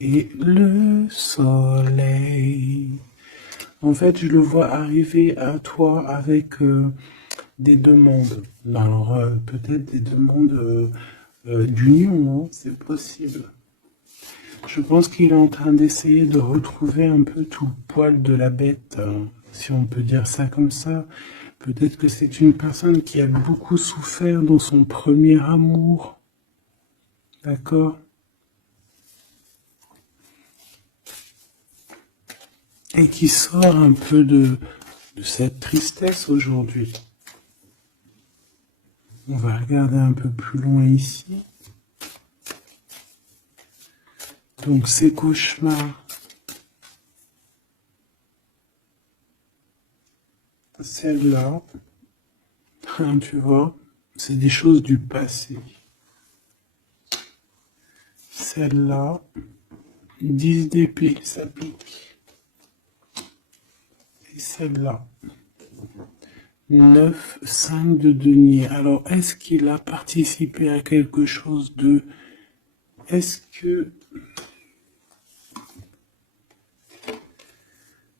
Et le soleil. En fait, je le vois arriver à toi avec des demandes. Alors, peut-être des demandes d'union, hein, c'est possible. Je pense qu'il est en train d'essayer de retrouver un peu tout le poil de la bête, hein, si on peut dire ça comme ça. Peut-être que c'est une personne qui a beaucoup souffert dans son premier amour. D'accord? Et qui sort un peu de cette tristesse aujourd'hui. On va regarder un peu plus loin ici. Donc ces cauchemars. Celle-là, hein, tu vois, c'est des choses du passé. Celle-là, 10 d'épée, ça pique. Et celle-là, 9, 5 de denier. Alors, est-ce qu'il a participé à quelque chose de... Est-ce que...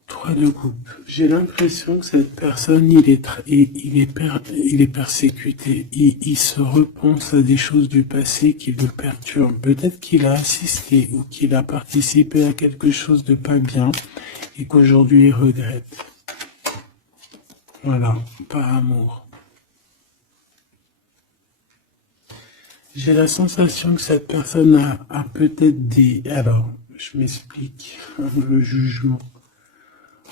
3 de coupe. J'ai l'impression que cette personne, il est persécuté. Il se repense à des choses du passé qui le perturbent. Peut-être qu'il a assisté ou qu'il a participé à quelque chose de pas bien et qu'aujourd'hui il regrette. Voilà, par amour. J'ai la sensation que cette personne a peut-être des... Alors, je m'explique. Le jugement.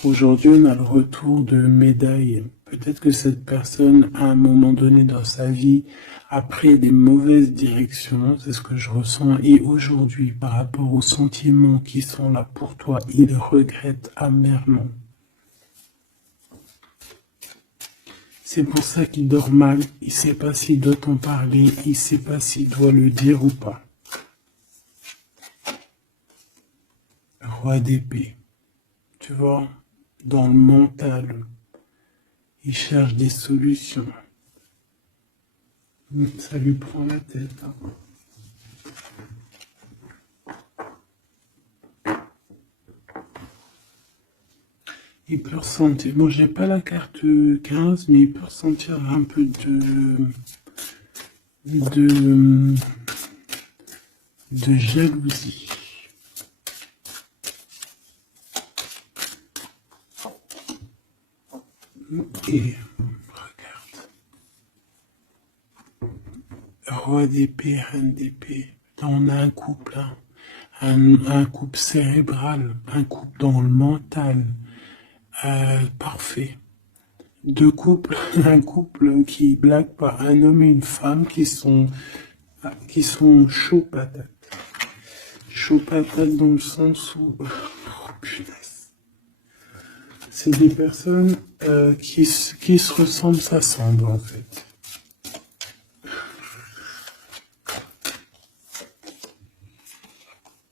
Aujourd'hui, on a le retour de médaille. Peut-être que cette personne, à un moment donné dans sa vie, a pris des mauvaises directions, c'est ce que je ressens, et aujourd'hui, par rapport aux sentiments qui sont là pour toi, il regrette amèrement. C'est pour ça qu'il dort mal, il ne sait pas s'il doit t'en parler, il ne sait pas s'il doit le dire ou pas. Roi d'épée, tu vois, dans le mental, il cherche des solutions. Ça lui prend la tête. Hein. Il peut ressentir, bon j'ai pas la carte 15, mais il peut ressentir un peu de jalousie. Et regarde. Roi d'épée, reine d'épée. Là on a un couple, hein. Un couple cérébral, un couple dans le mental. Parfait. Deux couples, un couple qui blague par un homme et une femme qui sont chauds patates. Chauds patates dans le sens où... Oh, punaise. C'est des personnes qui se ressemblent, s'assemblent en fait.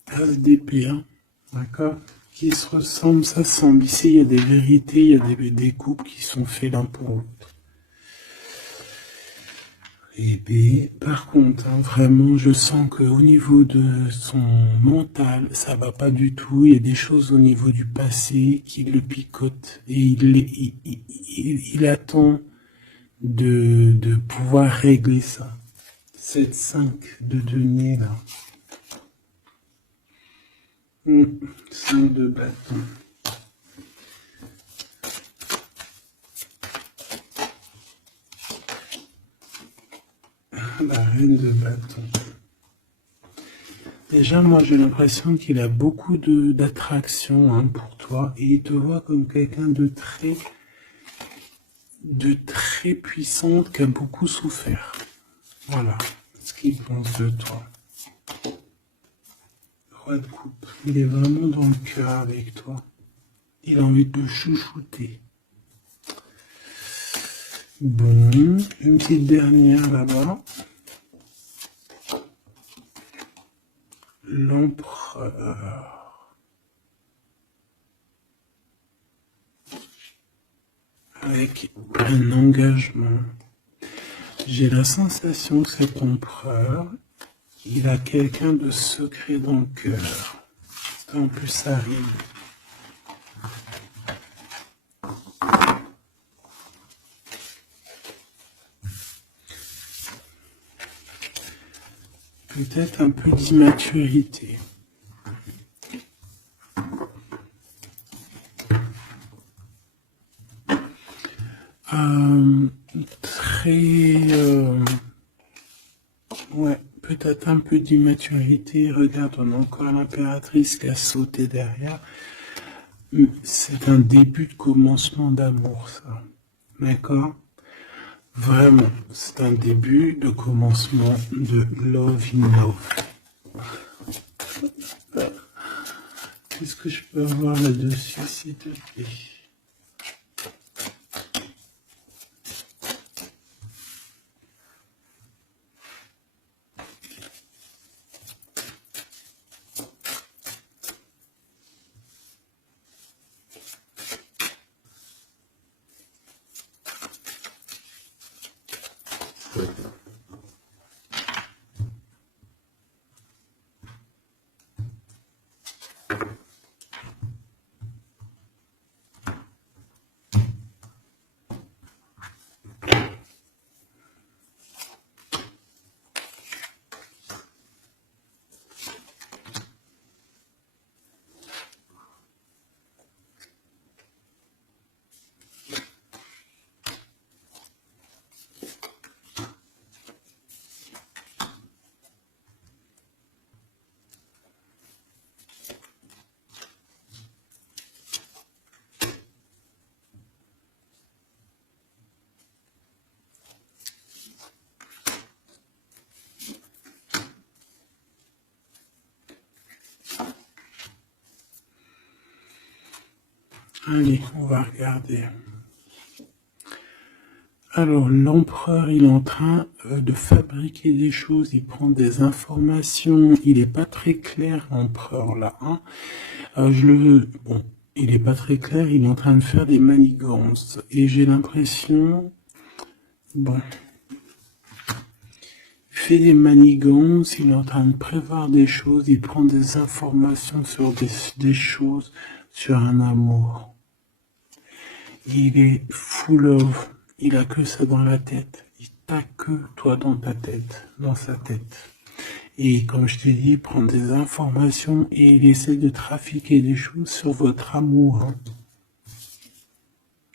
As d'épée, hein, d'accord? Qui se ressemblent, s'assemblent. Ici, il y a des vérités, il y a des couples qui sont faits l'un pour l'autre. Et bien, par contre, hein, vraiment, je sens qu'au niveau de son mental, ça va pas du tout. Il y a des choses au niveau du passé qui le picotent. Et il attend de pouvoir régler ça. Cette 5 de denier, là. 5 de bâton. La reine de bâton. Déjà, moi, j'ai l'impression qu'il a beaucoup d'attraction hein, pour toi et il te voit comme quelqu'un de très puissant qui a beaucoup souffert. Voilà ce qu'il pense de toi. Roi de coupe. Il est vraiment dans le cœur avec toi. Il a envie de te chouchouter. Bon, une petite dernière là-bas. L'empereur. Avec un engagement. J'ai la sensation que cet empereur, il a quelqu'un de secret dans le cœur. En plus, ça arrive. Peut-être un peu d'immaturité. Ouais, peut-être un peu d'immaturité. Regarde, on a encore l'impératrice qui a sauté derrière. C'est un début de commencement d'amour, ça. D'accord? Vraiment, c'est un début de commencement de love in love. Qu'est-ce que je peux avoir là-dessus, s'il te plaît? Allez, on va regarder. Alors, l'empereur, il est en train de fabriquer des choses, il prend des informations, il est pas très clair, l'empereur, là, hein. Bon, il est pas très clair, il est en train de faire des manigances, et j'ai l'impression, bon, il fait des manigances, il est en train de prévoir des choses, il prend des informations sur des choses, sur un amour. Il est full of, il a que ça dans la tête. Il t'a que toi dans ta tête, dans sa tête. Et comme je t'ai dit, il prend des informations et il essaie de trafiquer des choses sur votre amour. Hein.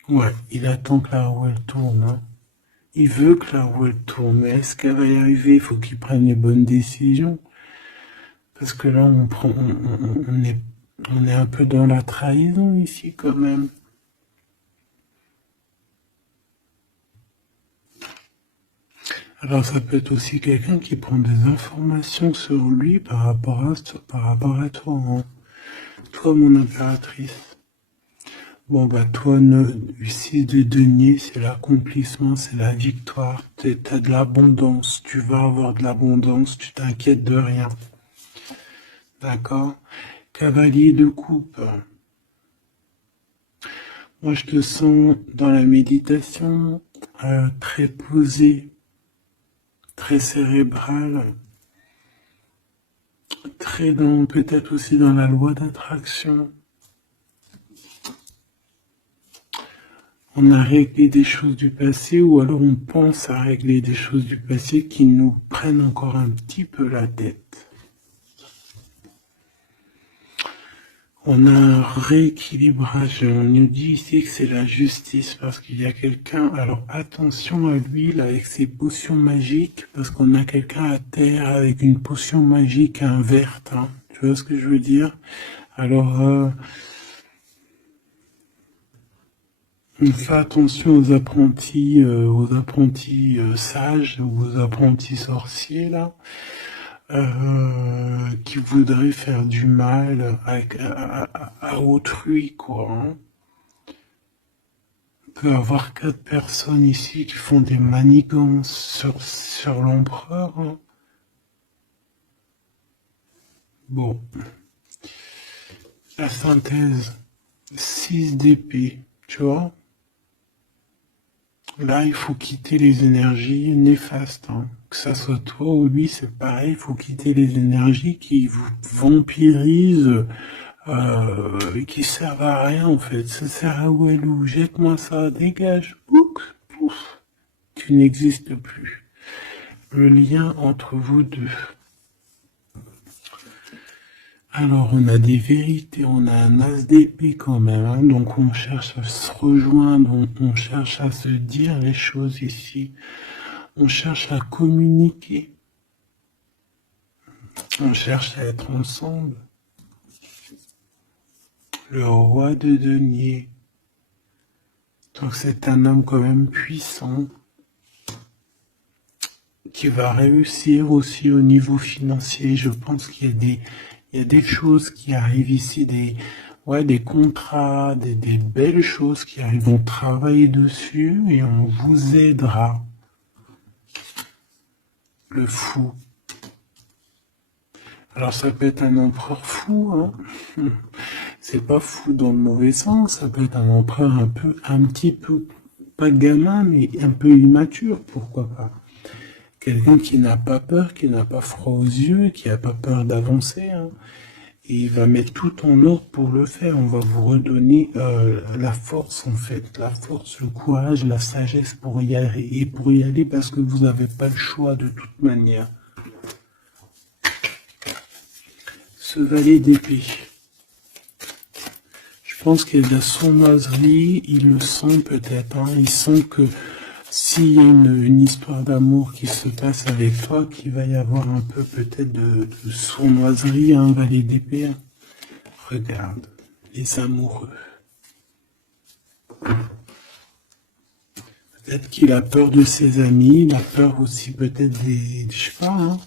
Ouais, il attend que la roue elle tourne. Hein. Il veut que la roue elle tourne. Mais est-ce qu'elle va y arriver? Il faut qu'il prenne les bonnes décisions. Parce que là, on est un peu dans la trahison ici quand même. Alors ça peut être aussi quelqu'un qui prend des informations sur lui par rapport à toi, hein. Toi mon impératrice. Bon bah toi, ici de denier, c'est l'accomplissement, c'est la victoire, t'as de l'abondance, tu vas avoir de l'abondance, tu t'inquiètes de rien. D'accord? Cavalier de coupe. Moi je te sens dans la méditation, très posé, très cérébral, très dans, peut-être aussi dans la loi d'attraction. On a réglé des choses du passé ou alors on pense à régler des choses du passé qui nous prennent encore un petit peu la tête. On a un rééquilibrage. On nous dit ici que c'est la justice parce qu'il y a quelqu'un. Alors attention à lui là avec ses potions magiques parce qu'on a quelqu'un à terre avec une potion magique verte. Hein. Tu vois ce que je veux dire? Alors on fait attention aux apprentis sages ou aux apprentis sorciers là. Qui voudraient faire du mal à autrui, quoi. Hein. On peut avoir 4 personnes ici qui font des manigances sur l'empereur. Hein. Bon. La synthèse. 6 d'épée, tu vois. Là, il faut quitter les énergies néfastes. Hein. Que ça soit toi ou lui, c'est pareil. Il faut quitter les énergies qui vous vampirisent, qui servent à rien en fait. Ça sert à Walou. Jette-moi ça, dégage. Ouf, pouf. Tu n'existes plus. Le lien entre vous deux. Alors, on a des vérités, on a un as d'épée quand même, hein, donc on cherche à se rejoindre, on cherche à se dire les choses ici, on cherche à communiquer, on cherche à être ensemble. Le roi de denier, donc c'est un homme quand même puissant, qui va réussir aussi au niveau financier. Je pense qu'il y a des choses qui arrivent ici, des contrats, des belles choses qui arrivent. On travaille dessus et on vous aidera. Le fou. Alors ça peut être un empereur fou, hein. C'est pas fou dans le mauvais sens, ça peut être un empereur un petit peu, pas gamin, mais un peu immature, pourquoi pas. quelqu'un qui n'a pas peur, qui n'a pas froid aux yeux, qui n'a pas peur d'avancer, hein. Et il va mettre tout en ordre pour le faire. On va vous redonner la force, en fait. La force, le courage, la sagesse pour y aller. Et pour y aller parce que vous n'avez pas le choix de toute manière. Ce valet d'épée. Je pense qu'il y a de la sournoiserie. Il le sent peut-être. Hein. Il sent que s'il y a une histoire d'amour qui se passe avec toi, qu'il va y avoir un peu peut-être de sournoiserie, un valet d'épée. Regarde, les amoureux. Peut-être qu'il a peur de ses amis, il a peur aussi peut-être des... Je sais pas, hein.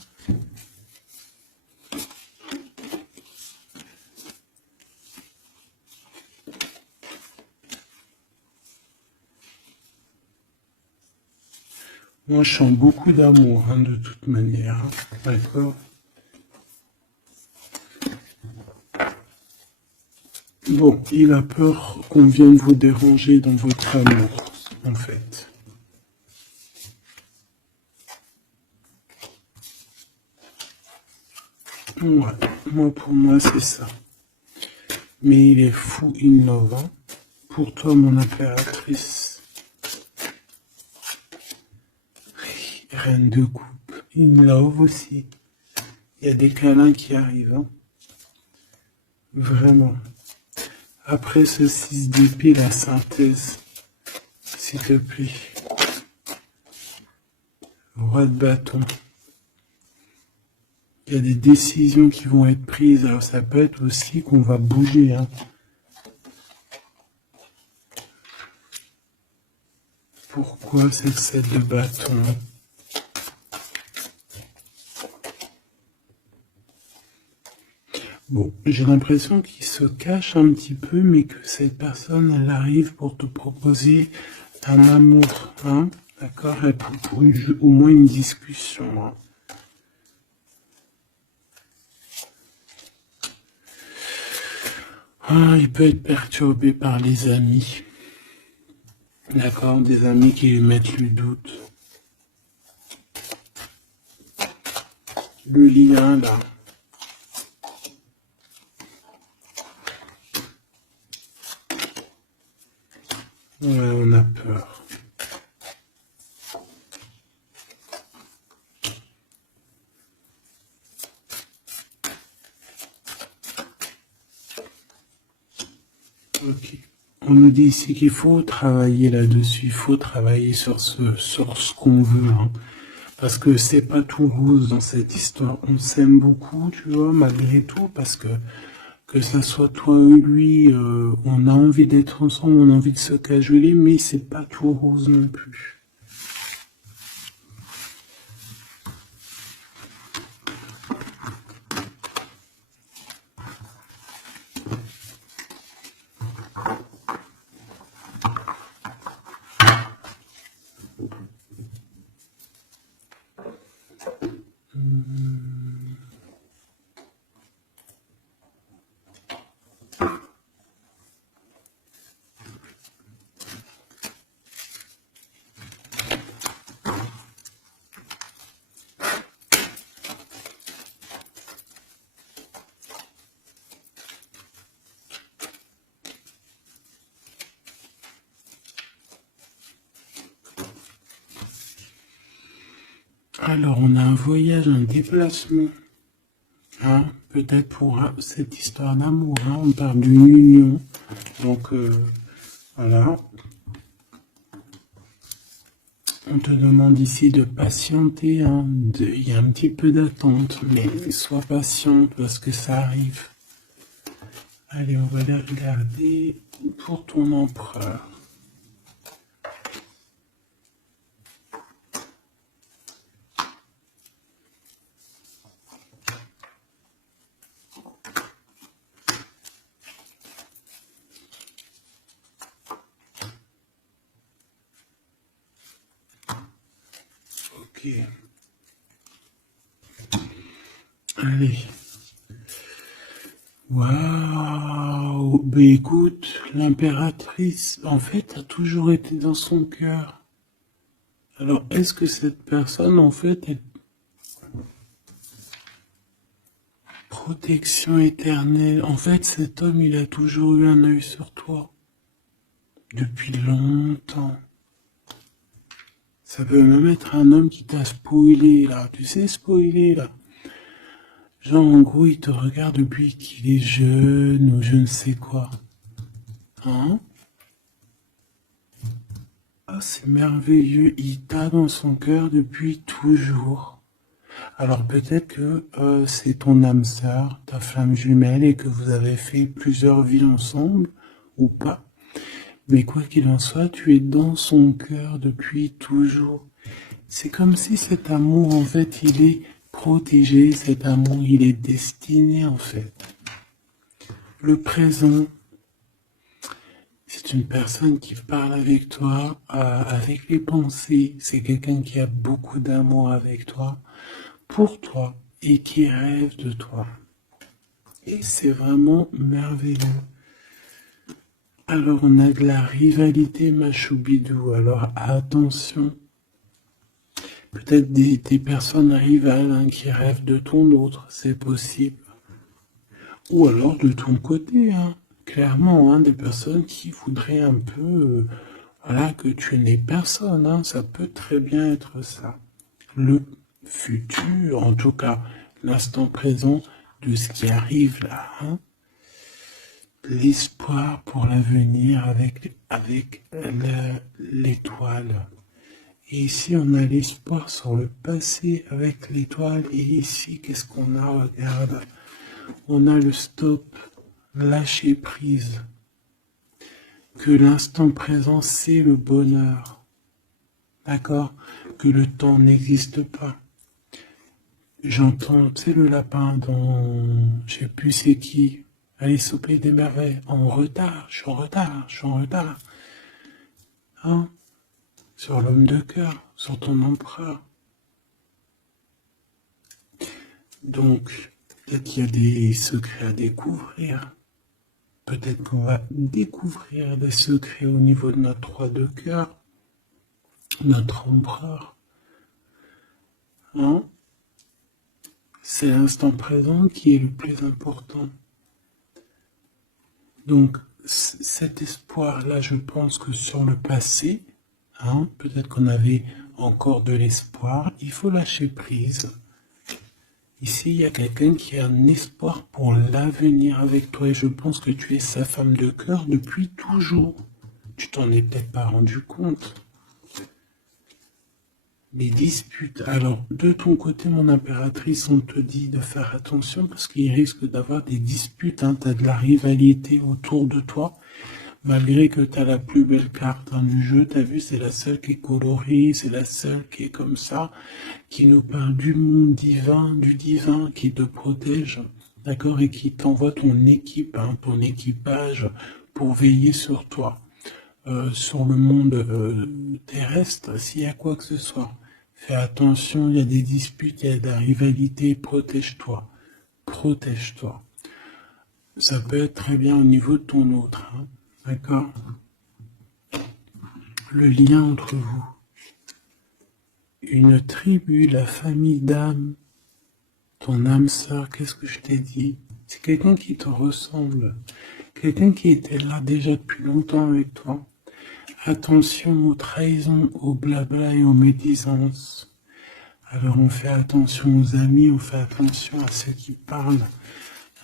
Moi, je sens beaucoup d'amour, hein, de toute manière. Hein. D'accord. Bon, il a peur qu'on vienne vous déranger dans votre amour, en fait. Ouais, moi, pour moi, c'est ça. Mais il est fou in love, hein. Pour toi, mon impératrice. Reine de coupe. In love aussi. Il y a des câlins qui arrivent, hein. Vraiment. Après ce 6 d'épée, la synthèse, s'il te plaît. Roi de bâton. Il y a des décisions qui vont être prises. Alors ça peut être aussi qu'on va bouger. Hein. Pourquoi c'est le 7 de bâton? Bon, j'ai l'impression qu'il se cache un petit peu, mais que cette personne, elle arrive pour te proposer un amour, hein, d'accord, pour au moins une discussion. Hein. Ah, il peut être perturbé par les amis, d'accord, des amis qui lui mettent le doute. Le lien, là. Ouais, on a peur. Ok. On nous dit ici qu'il faut travailler là-dessus, il faut travailler sur ce qu'on veut, hein. Parce que c'est pas tout rose dans cette histoire. On s'aime beaucoup, tu vois, malgré tout, parce que ça soit toi ou lui, on a envie d'être ensemble, on a envie de se cajoler, mais c'est pas tout rose non plus. Alors, on a un voyage, un déplacement. Hein, peut-être pour cette histoire d'amour. Hein, on parle d'une union. Donc, voilà. On te demande ici de patienter. Hein, il y a un petit peu d'attente, mais sois patiente parce que ça arrive. Allez, on va aller regarder pour ton empereur. Ok. Allez. Waouh. Ben écoute, l'impératrice, en fait, a toujours été dans son cœur. Alors, est-ce que cette personne, en fait, est protection éternelle? En fait, cet homme, il a toujours eu un œil sur toi. Depuis longtemps. Ça peut même être un homme qui t'a spoilé, là. Tu sais, spoiler, là. Genre, en gros, il te regarde depuis qu'il est jeune ou je ne sais quoi. Hein? Ah, c'est merveilleux. Il t'a dans son cœur depuis toujours. Alors peut-être que c'est ton âme sœur, ta flamme jumelle, et que vous avez fait plusieurs vies ensemble, ou pas. Mais quoi qu'il en soit, tu es dans son cœur depuis toujours. C'est comme si cet amour, en fait, il est protégé, cet amour, il est destiné, en fait. Le présent, c'est une personne qui parle avec toi, avec les pensées. C'est quelqu'un qui a beaucoup d'amour avec toi, pour toi, et qui rêve de toi. Et c'est vraiment merveilleux. Alors, on a de la rivalité, Machoubidou. Alors, attention. Peut-être des personnes rivales hein, qui rêvent de ton autre, c'est possible. Ou alors de ton côté, hein. Clairement, hein, des personnes qui voudraient un peu voilà, que tu n'aies personne. Hein. Ça peut très bien être ça. Le futur, en tout cas, l'instant présent de ce qui arrive là. Hein. L'espoir pour l'avenir avec l'étoile. Et ici, on a l'espoir sur le passé avec l'étoile. Et ici, qu'est-ce qu'on a? Regarde. On a le stop, lâcher prise. Que l'instant présent, c'est le bonheur. D'accord? Que le temps n'existe pas. J'entends, tu sais, le lapin dans, je sais plus c'est qui, aller souper des merveilles. En retard, je suis en retard, je suis en retard. Hein? Sur l'homme de cœur, sur ton empereur. Donc, peut-être qu'il y a des secrets à découvrir. Peut-être qu'on va découvrir des secrets au niveau de notre roi de cœur, notre empereur. Hein? C'est l'instant présent qui est le plus important. Donc, cet espoir-là, je pense que sur le passé, hein, peut-être qu'on avait encore de l'espoir, il faut lâcher prise. Ici, il y a quelqu'un qui a un espoir pour l'avenir avec toi et je pense que tu es sa femme de cœur depuis toujours. Tu t'en es peut-être pas rendu compte. Les disputes. Alors, de ton côté, mon impératrice, on te dit de faire attention parce qu'il risque d'avoir des disputes. Hein. Tu as de la rivalité autour de toi. Malgré que tu as la plus belle carte hein, du jeu, tu as vu, c'est la seule qui est colorée, c'est la seule qui est comme ça, qui nous parle du monde divin, du divin qui te protège, d'accord, et qui t'envoie ton équipe, hein, ton équipage pour veiller sur toi, sur le monde terrestre, s'il y a quoi que ce soit. Fais attention, il y a des disputes, il y a de la rivalité, protège-toi, protège-toi. Ça peut être très bien au niveau de ton autre, hein, d'accord? Le lien entre vous. Une tribu, la famille d'âme, ton âme sœur, qu'est-ce que je t'ai dit? C'est quelqu'un qui te ressemble, quelqu'un qui était là déjà depuis longtemps avec toi. Attention aux trahisons, aux blabla et aux médisances. Alors on fait attention aux amis, on fait attention à ceux qui parlent.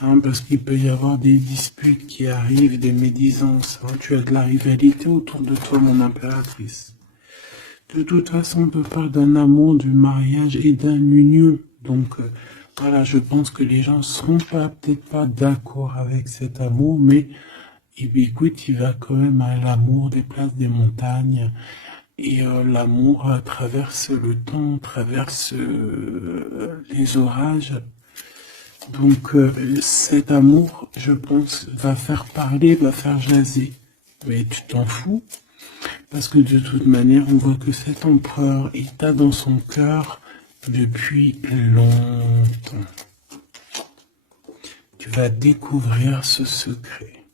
Hein, parce qu'il peut y avoir des disputes qui arrivent, des médisances. Hein. Tu as de la rivalité autour de toi, mon impératrice. De toute façon, on peut parler d'un amour, du mariage et d'un union. Donc, voilà, je pense que les gens seront peut-être pas d'accord avec cet amour, mais écoute, il va quand même à l'amour des places des montagnes. Et l'amour traverse le temps, traverse les orages. Donc cet amour, je pense, va faire parler, va faire jaser. Mais tu t'en fous, parce que de toute manière, on voit que cet empereur, il t'a dans son cœur depuis longtemps. Tu vas découvrir ce secret.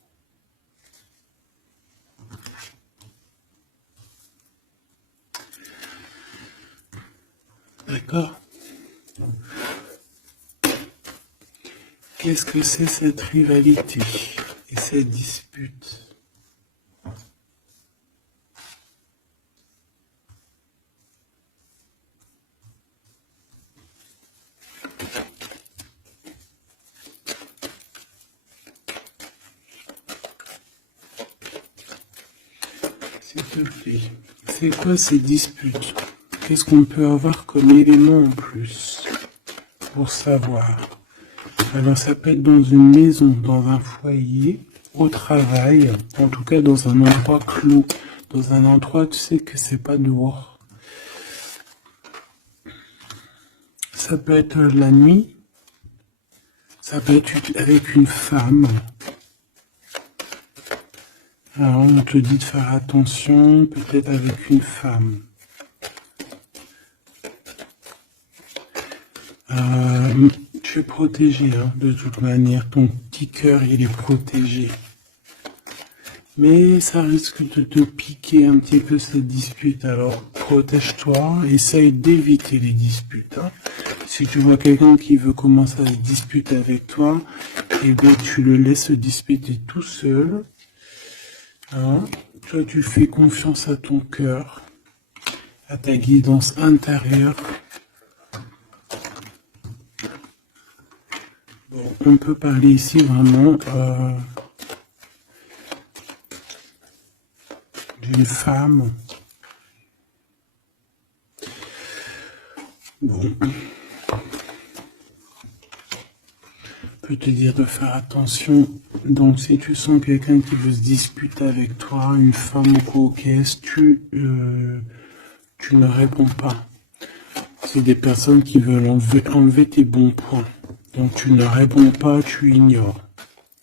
D'accord? Qu'est-ce que c'est cette rivalité et cette dispute? S'il te plaît, c'est quoi ces disputes? Qu'est-ce qu'on peut avoir comme élément en plus pour savoir? Alors ça peut être dans une maison, dans un foyer, au travail, en tout cas dans un endroit clos, dans un endroit tu sais que c'est pas dehors. Ça peut être la nuit, ça peut être avec une femme. Alors on te dit de faire attention, peut-être avec une femme. Tu es protégé, hein, de toute manière, ton petit cœur il est protégé. Mais ça risque de te piquer un petit peu cette dispute, alors protège-toi, essaye d'éviter les disputes. Hein. Si tu vois quelqu'un qui veut commencer à se disputer avec toi, eh bien tu le laisses se disputer tout seul. Hein. Toi tu fais confiance à ton cœur, à ta guidance intérieure. Bon, on peut parler ici vraiment d'une femme. Bon. Je peux te dire de faire attention. Donc si tu sens quelqu'un qui veut se disputer avec toi, une femme ou coquesse, tu ne réponds pas. C'est des personnes qui veulent enlever tes bons points. Donc tu ne réponds pas, tu ignores.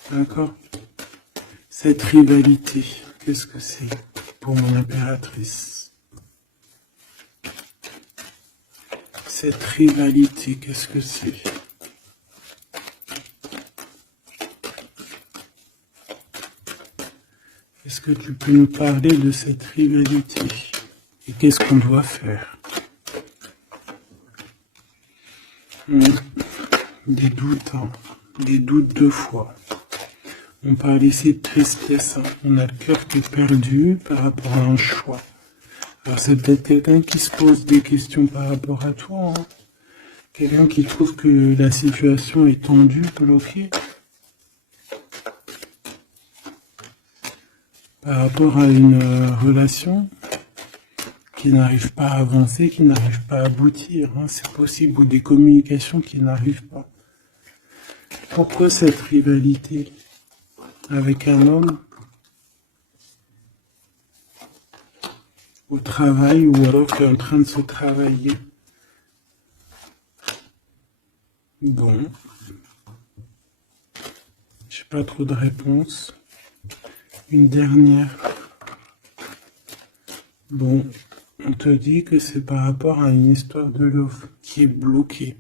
D'accord? Cette rivalité, qu'est-ce que c'est pour mon impératrice? Cette rivalité, qu'est-ce que c'est? Est-ce que tu peux nous parler de cette rivalité? Et qu'est-ce qu'on doit faire? Des doutes, hein. Des doutes deux fois. On parle ici de tristesse, hein. On a le cœur qui est perdu par rapport à un choix. Alors c'est peut-être quelqu'un qui se pose des questions par rapport à toi, hein. Quelqu'un qui trouve que la situation est tendue, bloquée. Par rapport à une relation qui n'arrive pas à avancer, qui n'arrive pas à aboutir, hein. C'est possible, ou des communications qui n'arrivent pas. Pourquoi cette rivalité avec un homme au travail ou alors qui est en train de se travailler? Bon, j'ai pas trop de réponses. Une dernière. Bon, on te dit que c'est par rapport à une histoire de love qui est bloquée.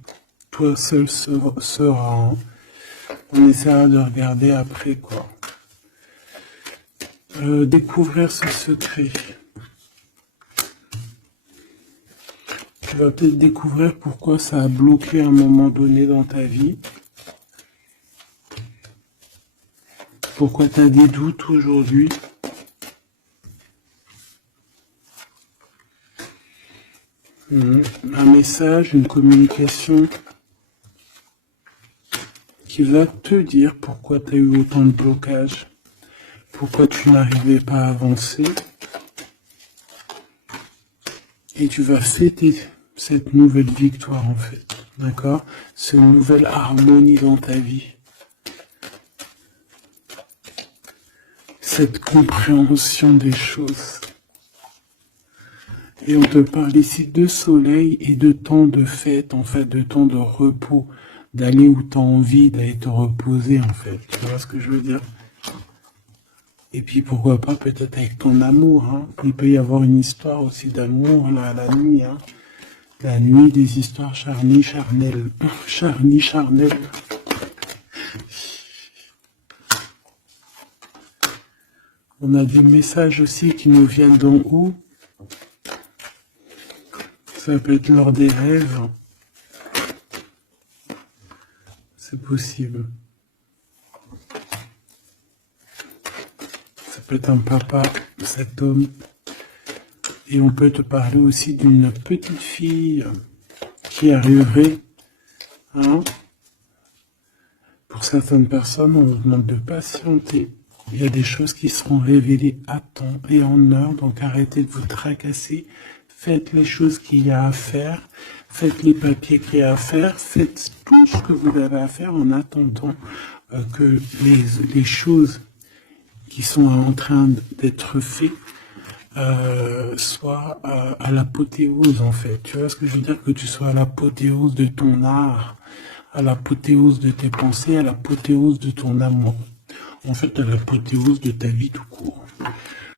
Toi seul sera. Hein. On essaiera de regarder après quoi. Découvrir ce secret. Tu vas peut-être découvrir pourquoi ça a bloqué à un moment donné dans ta vie. Pourquoi tu as des doutes aujourd'hui. Un message, une communication qui va te dire pourquoi tu as eu autant de blocages, pourquoi tu n'arrivais pas à avancer. Et tu vas fêter cette nouvelle victoire en fait, d'accord? Cette nouvelle harmonie dans ta vie. Cette compréhension des choses. Et on te parle ici de soleil et de temps de fête, en fait, de temps de repos, d'aller où tu as envie, d'aller te reposer, en fait. Tu vois ce que je veux dire? Et puis pourquoi pas peut-être avec ton amour, hein. Il peut y avoir une histoire aussi d'amour là, la nuit, hein. La nuit des histoires charnies, charnelles. Charnies, charnelles. On a des messages aussi qui nous viennent d'en haut. Ça peut être lors des rêves. C'est possible. Ça peut être un papa, cet homme. Et on peut te parler aussi d'une petite fille qui arriverait. Hein. Pour certaines personnes, on vous demande de patienter. Il y a des choses qui seront révélées à temps et en heure, donc arrêtez de vous tracasser. Faites les choses qu'il y a à faire, faites les papiers qu'il y a à faire, faites tout ce que vous avez à faire en attendant que les choses qui sont en train d'être faites soient à l'apothéose en fait. Tu vois ce que je veux dire? Que tu sois à l'apothéose de ton art, à l'apothéose de tes pensées, à l'apothéose de ton amour. En fait, à l'apothéose de ta vie tout court.